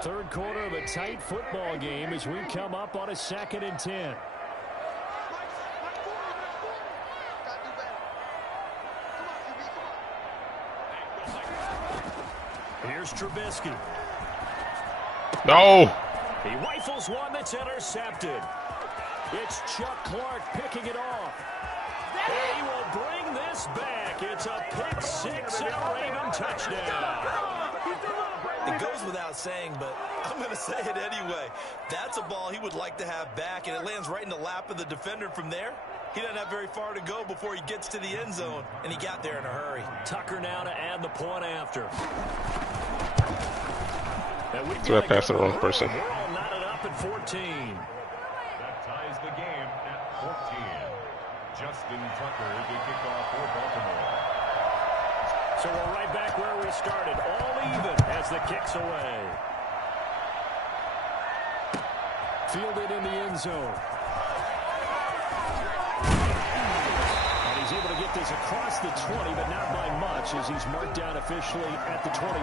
Third quarter of a tight football game as we come up on a 2nd and 10. Here's Trubisky. No. He rifles one that's intercepted. It's Chuck Clark picking it off. And he will bring this back. It's a pick six and a Raven touchdown. It goes without saying, but I'm going to say it anyway. That's a ball he would like to have back, and it lands right in the lap of the defender from there. He doesn't have very far to go before he gets to the end zone, and he got there in a hurry. Tucker now to add the point after. So I passed the wrong person. We're all knotted up at 14. That ties the game at 14. Justin Tucker to kick off for Baltimore. So we're right back where we started, all even as the kick's away. Fielded in the end zone. And he's able to get this across the 20, but not by much as he's marked down officially at the 21.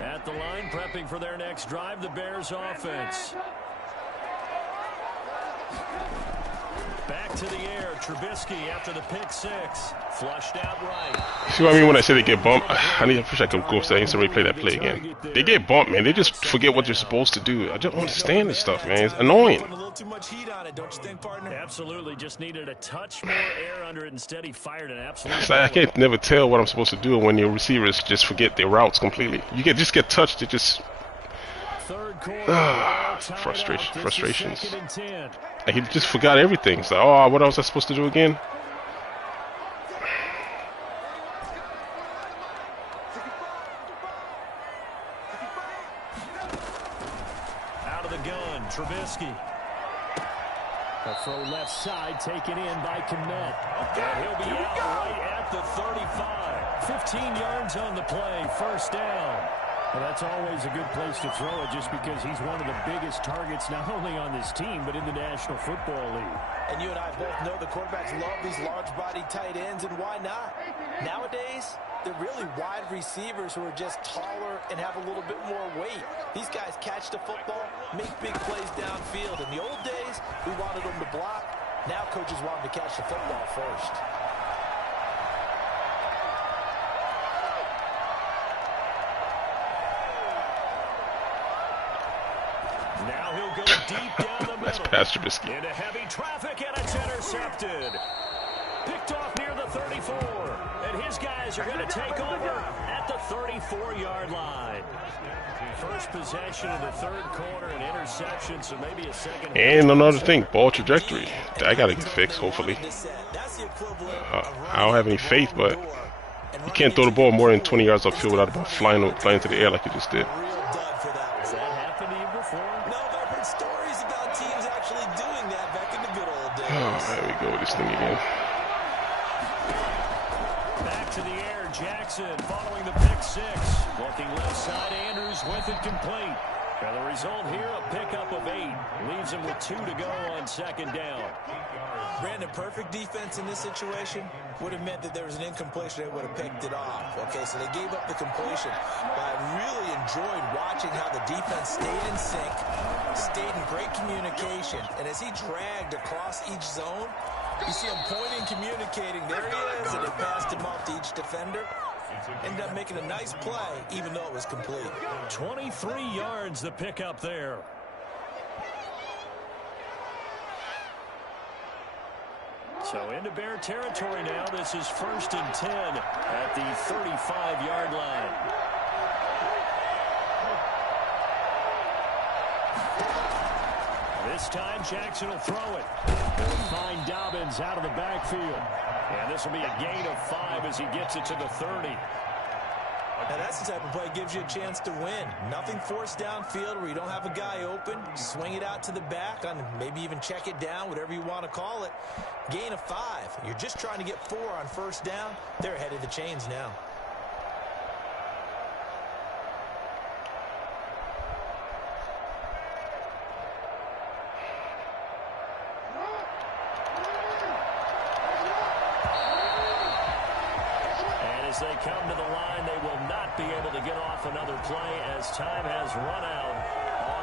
At the line, prepping for their next drive, the Bears offense. Back to the air, Trubisky after the pick six. Flushed out right. See what I mean when I say they get bumped? I wish I could go settings and replay that play again. They get bumped, man. They just forget what you're supposed to do. I don't understand this stuff, man. It's annoying. Putting a little too much heat on it, don't you think, partner? Absolutely, just needed a touch more air under it. Instead, he fired an absolute. It's like I can't never tell what I'm supposed to do when your receivers just forget their routes completely. You just get touched. It just frustrations. Like he just forgot everything. It's like, oh, what else was I supposed to do again? Out of the gun, Trubisky. A throw left side taken in by Kmet. And he'll be out right at the 35. 15 yards on the play, first down. Well, that's always a good place to throw it just because he's one of the biggest targets not only on this team but in the National Football League. And you and I both know the quarterbacks love these large-bodied tight ends, and why not? Nowadays, they're really wide receivers who are just taller and have a little bit more weight. These guys catch the football, make big plays downfield. In the old days, we wanted them to block. Now coaches want them to catch the football first. Now he'll go deep down the middle. That's Pastor Trubisky. Into heavy traffic, and it's intercepted. Picked off near the 34. And his guys are going to take over at the 34-yard line. First possession of the third quarter, an interception, so maybe a second. And another thing, ball trajectory. That got to get fixed, hopefully. I don't have any faith, but you can't throw the ball more than 20 yards upfield without the ball flying into the air like you just did. Oh, there we go with this thing again. Back to the air, Jackson following the pick six. Looking left side, Andrews with it complete. And the result here, a pickup of 8. Leaves him with 2 to go on second down. Brandon, perfect defense in this situation would have meant that there was an incompletion. They would have picked it off. Okay, so they gave up the completion. But I really enjoyed watching how the defense stayed in sync, stayed in great communication. And as he dragged across each zone, you see him pointing, communicating. There he is, and they passed him off to each defender. Ended up making a nice play, even though it was complete. 23 yards, the pickup there. So into Bear territory now. This is 1st and 10 at the 35-yard line. This time Jackson will throw it. They'll find Dobbins out of the backfield. And this will be a gain of 5 as he gets it to the 30. Now that's the type of play that gives you a chance to win. Nothing forced downfield where you don't have a guy open. Swing it out to the back, on maybe even check it down, whatever you want to call it. Gain of 5. You're just trying to get 4 on first down. They're ahead of the chains now. As they come to the line, they will not be able to get off another play as time has run out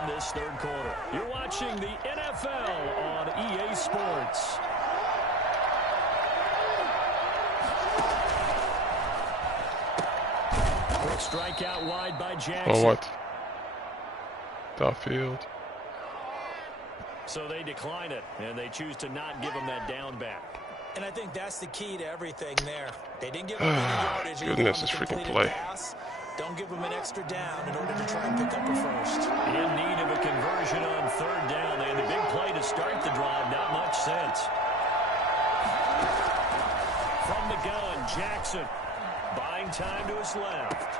on this third quarter. You're watching the NFL on EA Sports. Strike out wide by Jackson. On what? Downfield. So they decline it, and they choose to not give him that down back. And I think that's the key to everything there. They didn't give him any yardage. Goodness, this freaking play. Pass. Don't give him an extra down in order to try and pick up a first. In need of a conversion on third down. They had a big play to start the drive. Not much sense. From the gun, Jackson. Buying time to his left.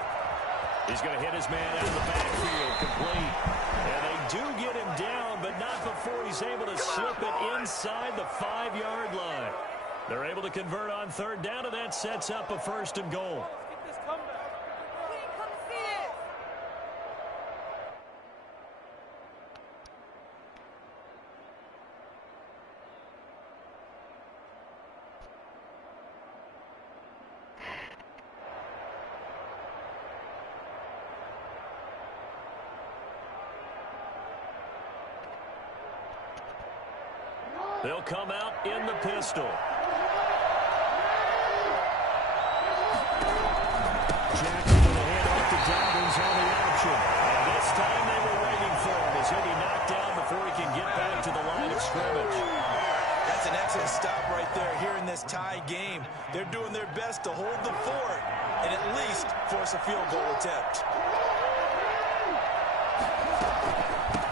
He's going to hit his man out of the backfield. Complete. And they do get him down, but not before he's able to slip it inside the 5-yard line. They're able to convert on third down, and that sets up a 1st and goal. They'll come out in the pistol. Jackson with a hand off to Dobbins on the option. And this time they were waiting for him as he'll be knocked down before he can get back to the line of scrimmage. That's an excellent stop right there here in this tie game. They're doing their best to hold the fort and at least force a field goal attempt.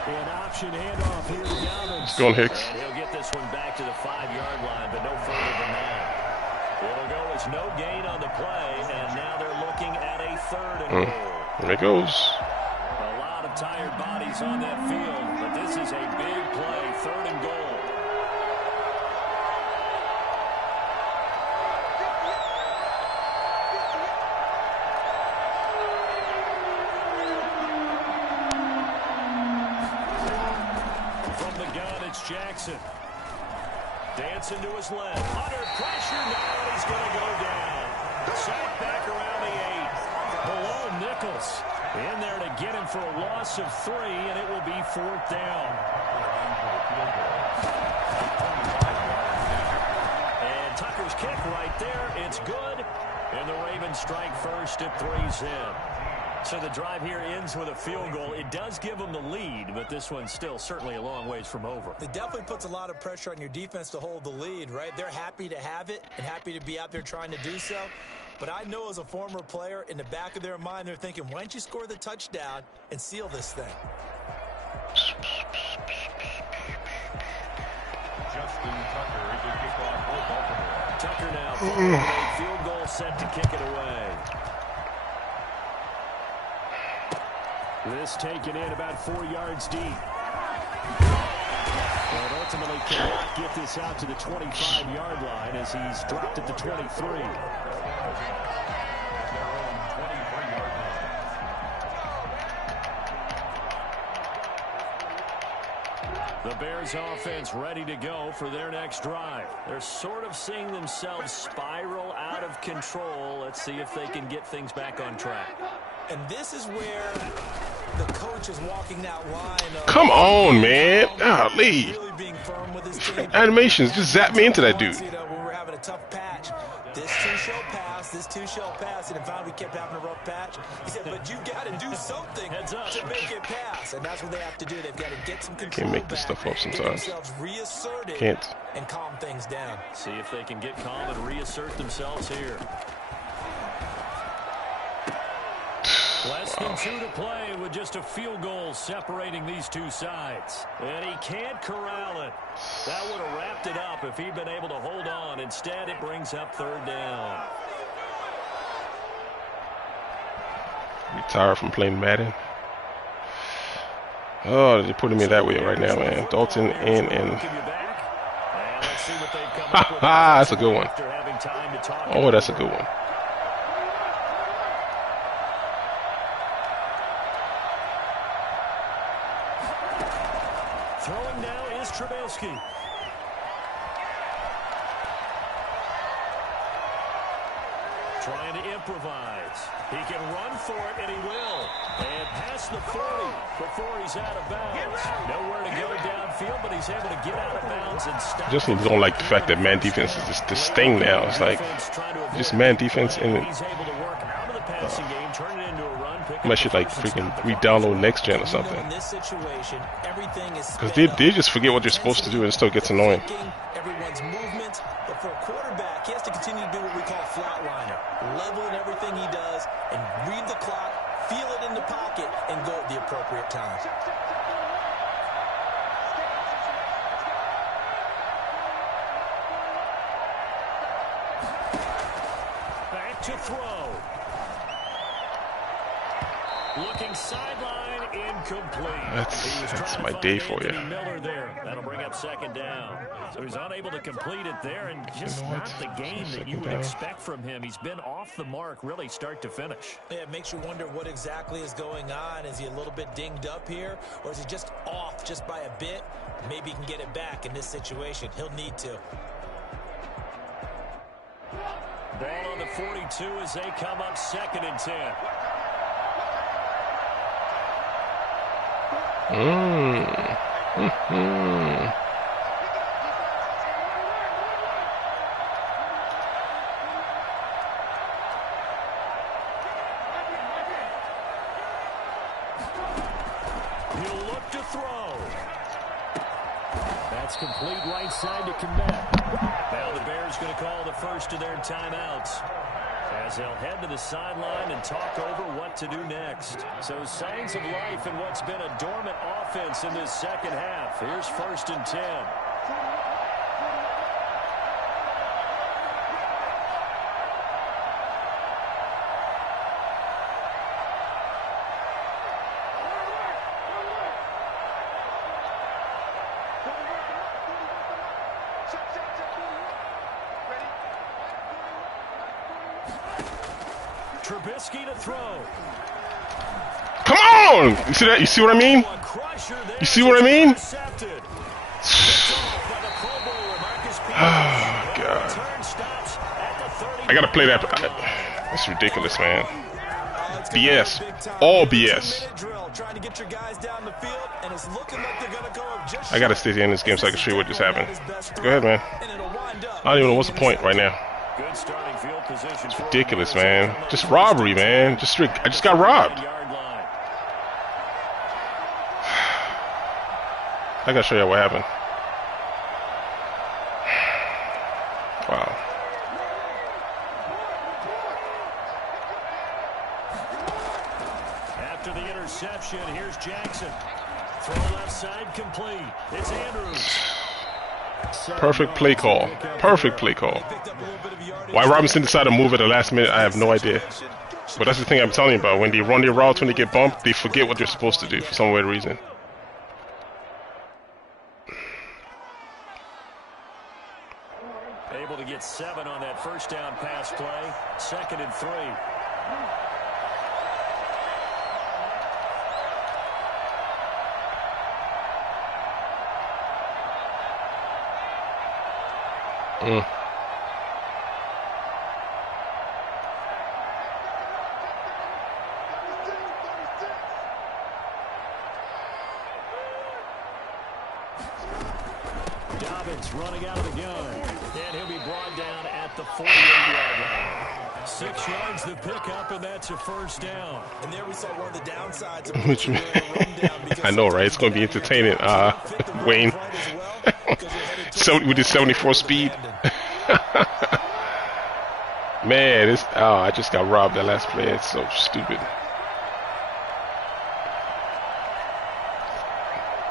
An option handoff here to Dobbins. Go on, Hicks. And he'll get this one back to the 5-yard line, but no further than that. It'll go as no gain on the play, and now they're looking at a 3rd and goal. There it goes. A lot of tired bodies on that field, but this is a big play, 3rd and goal. Jackson dancing to his left. Under pressure now, he's going to go down. Sacked back around the 8. Below Nichols in there to get him for a loss of 3, and it will be 4th down. And Tucker's kick right there. It's good. And the Ravens strike first at 3's in. So the drive here ends with a field goal. It does give them the lead, but this one's still certainly a long ways from over. It definitely puts a lot of pressure on your defense to hold the lead, right? They're happy to have it and happy to be out there trying to do so. But I know as a former player, in the back of their mind, they're thinking, why don't you score the touchdown and seal this thing? Justin Tucker is your kickoff for Baltimore. Tucker now following a field goal set to kick it away. This taken in about 4 yards deep. And ultimately cannot get this out to the 25-yard line as he's dropped at the 23. The Bears offense ready to go for their next drive. They're sort of seeing themselves spiral out of control. Let's see if they can get things back on track. And this is where the coach is walking that line. Come on, man. Golly. Really being firm with his team. Animations just zapped me into that dude. You know, when we're having a tough patch, this too shall pass, this too shall pass. And in fact, we kept having a rough patch. He said, but you got to do something to make it pass. And that's what they have to do. They've got to get some control. Can't make this stuff up sometimes. Reasserted Can't. And calm things down. See if they can get calm and reassert themselves here. Less than 2 to play with just a field goal separating these two sides. And he can't corral it. That would have wrapped it up if he'd been able to hold on. Instead, it brings up 3rd down. Retired from playing Madden. Oh, they're putting me that way right now, man. Dalton and ha, that's a good one. Oh, that's a good one. Throwing now is Trubisky. Trying to improvise. He can run for it, and he will. And past the 40 before he's out of bounds. Nowhere to go downfield, but he's able to get out of bounds and stop. Just don't like the fact that man defense is this thing now. It's like just man defense and passing game, turn it into a run, pick I up should the like first and freaking stop the clock. re-download NextGen or something. In this situation, everything is Because sped they up. just forget what they're supposed to do and it still gets annoying. Thinking, everyone's movement, but for a quarterback, he has to continue to do what we call flatliner. Level in everything he does and read the clock, feel it in the pocket, and go at the appropriate time. Back to throw. Looking sideline, incomplete. That's my day for you. Miller there. That'll bring up second down. So he's unable to complete it there, and just not the game that you would expect from him. He's been off the mark, really, start to finish. Yeah, it makes you wonder what exactly is going on. Is he a little bit dinged up here, or is he just off just by a bit? Maybe he can get it back in this situation. He'll need to. Ball on the 42 as they come up 2nd and 10. He'll look to throw. That's complete right side to Komet. Now the Bears going to call the first of their timeouts, as they'll head to the sideline and talk over what to do next. So signs of life in what's been a dormant offense in this second half. Here's 1st and 10. Trubisky to throw. Come on! You see that? You see what I mean? You see what I mean? Oh, God. I gotta play that. It's ridiculous, man. BS. All BS. I gotta stay at the end of this game so I can show you what just happened. Go ahead, man. I don't even know what's the point right now. It's ridiculous, man. Just robbery, man. I just got robbed. I gotta show you what happened. Wow. After the interception, here's Jackson. Throw left side complete. It's Andrews. Perfect play call. Perfect play call. Why Robinson decided to move at the last minute, I have no idea. But that's the thing I'm telling you about. When they run their routes, when they get bumped, they forget what they're supposed to do for some weird reason. Able to get 7 on that first down pass play. 2nd and 3. Dobbins running out of the gun, and he'll be brought down at the 48-yard line. 6 yards the pickup, and that's a first down. And there we saw one of the downsides. Which I know, right? It's going to be entertaining, Wayne. With his 74 speed. Man, I just got robbed that last play. It's so stupid.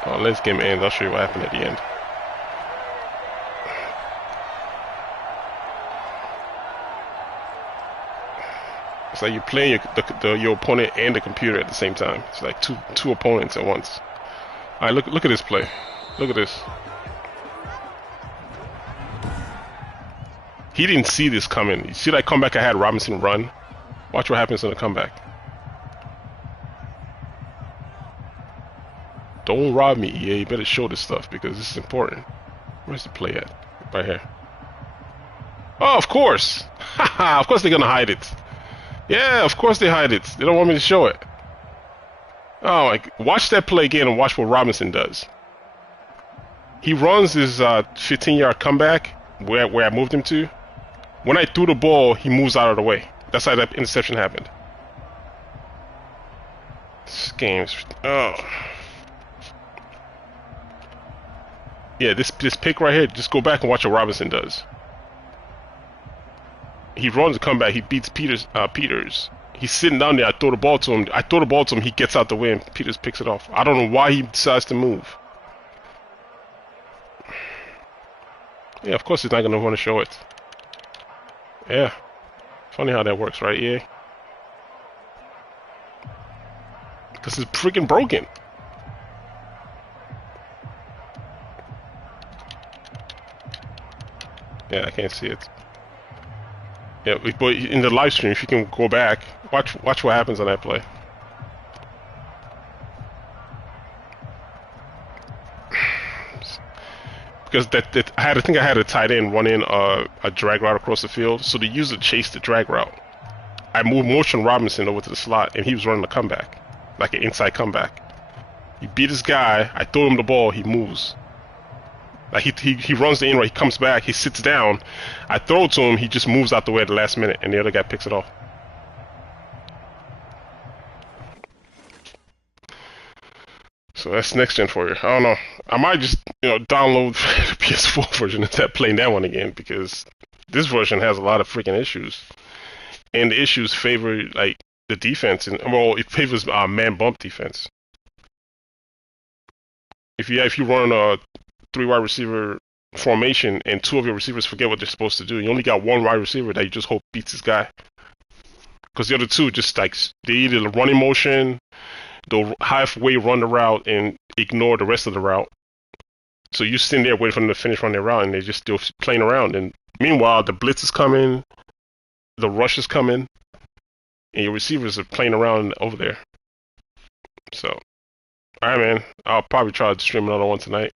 Oh, let's game ends. I'll show you what happened at the end. It's like you're playing your opponent and the computer at the same time. It's like two opponents at once. All right, look at this play. Look at this. He didn't see this coming. You see that comeback I had Robinson run? Watch what happens on the comeback. Don't rob me, EA. You better show this stuff because this is important. Where's the play at? Right here. Oh, of course. Haha, of course they're gonna hide it. Yeah, of course they hide it. They don't want me to show it. Oh, watch that play again and watch what Robinson does. He runs his 15-yard comeback where I moved him to. When I threw the ball, he moves out of the way. That's how that interception happened. This game's... Oh. Yeah, this pick right here, just go back and watch what Robinson does. He runs a comeback, he beats Peters. He's sitting down there, I throw the ball to him, he gets out the way and Peters picks it off. I don't know why he decides to move. Yeah, of course he's not going to want to show it. Yeah. Funny how that works, right? Yeah. Because it's freaking broken. Yeah, I can't see it. Yeah, but in the live stream, if you can go back, watch what happens on that play. Because I think I had a tight end run in a drag route across the field, so the user chased the drag route. I moved motion Robinson over to the slot, and he was running a comeback, like an inside comeback. He beat this guy. I throw him the ball. He moves. Like he runs the in right. He comes back. He sits down. I throw it to him. He just moves out the way at the last minute, and the other guy picks it off. So that's next gen for you. I don't know. I might just download the PS4 version and start playing that one again because this version has a lot of freaking issues, and the issues favor like the defense, and well, it favors man bump defense. If you run a 3 wide receiver formation and 2 of your receivers forget what they're supposed to do, you only got 1 wide receiver that you just hope beats this guy. Because the other 2 just like they either run in motion, they'll halfway run the route and ignore the rest of the route. So you sitting there waiting for them to finish running their route, and they're just still playing around. And meanwhile, the blitz is coming, the rush is coming, and your receivers are playing around over there. So, all right, man. I'll probably try to stream another one tonight.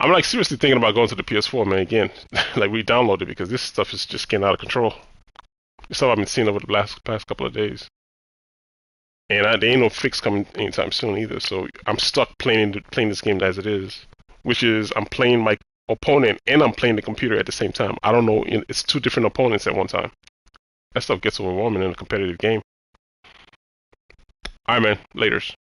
I'm like seriously thinking about going to the PS4, man. Again, like re-download it because this stuff is just getting out of control. This stuff I've been seeing over the past couple of days, and there ain't no fix coming anytime soon either. So I'm stuck playing this game as it is, which is I'm playing my opponent and I'm playing the computer at the same time. I don't know, it's 2 different opponents at one time. That stuff gets overwhelming in a competitive game. All right, man. Laters.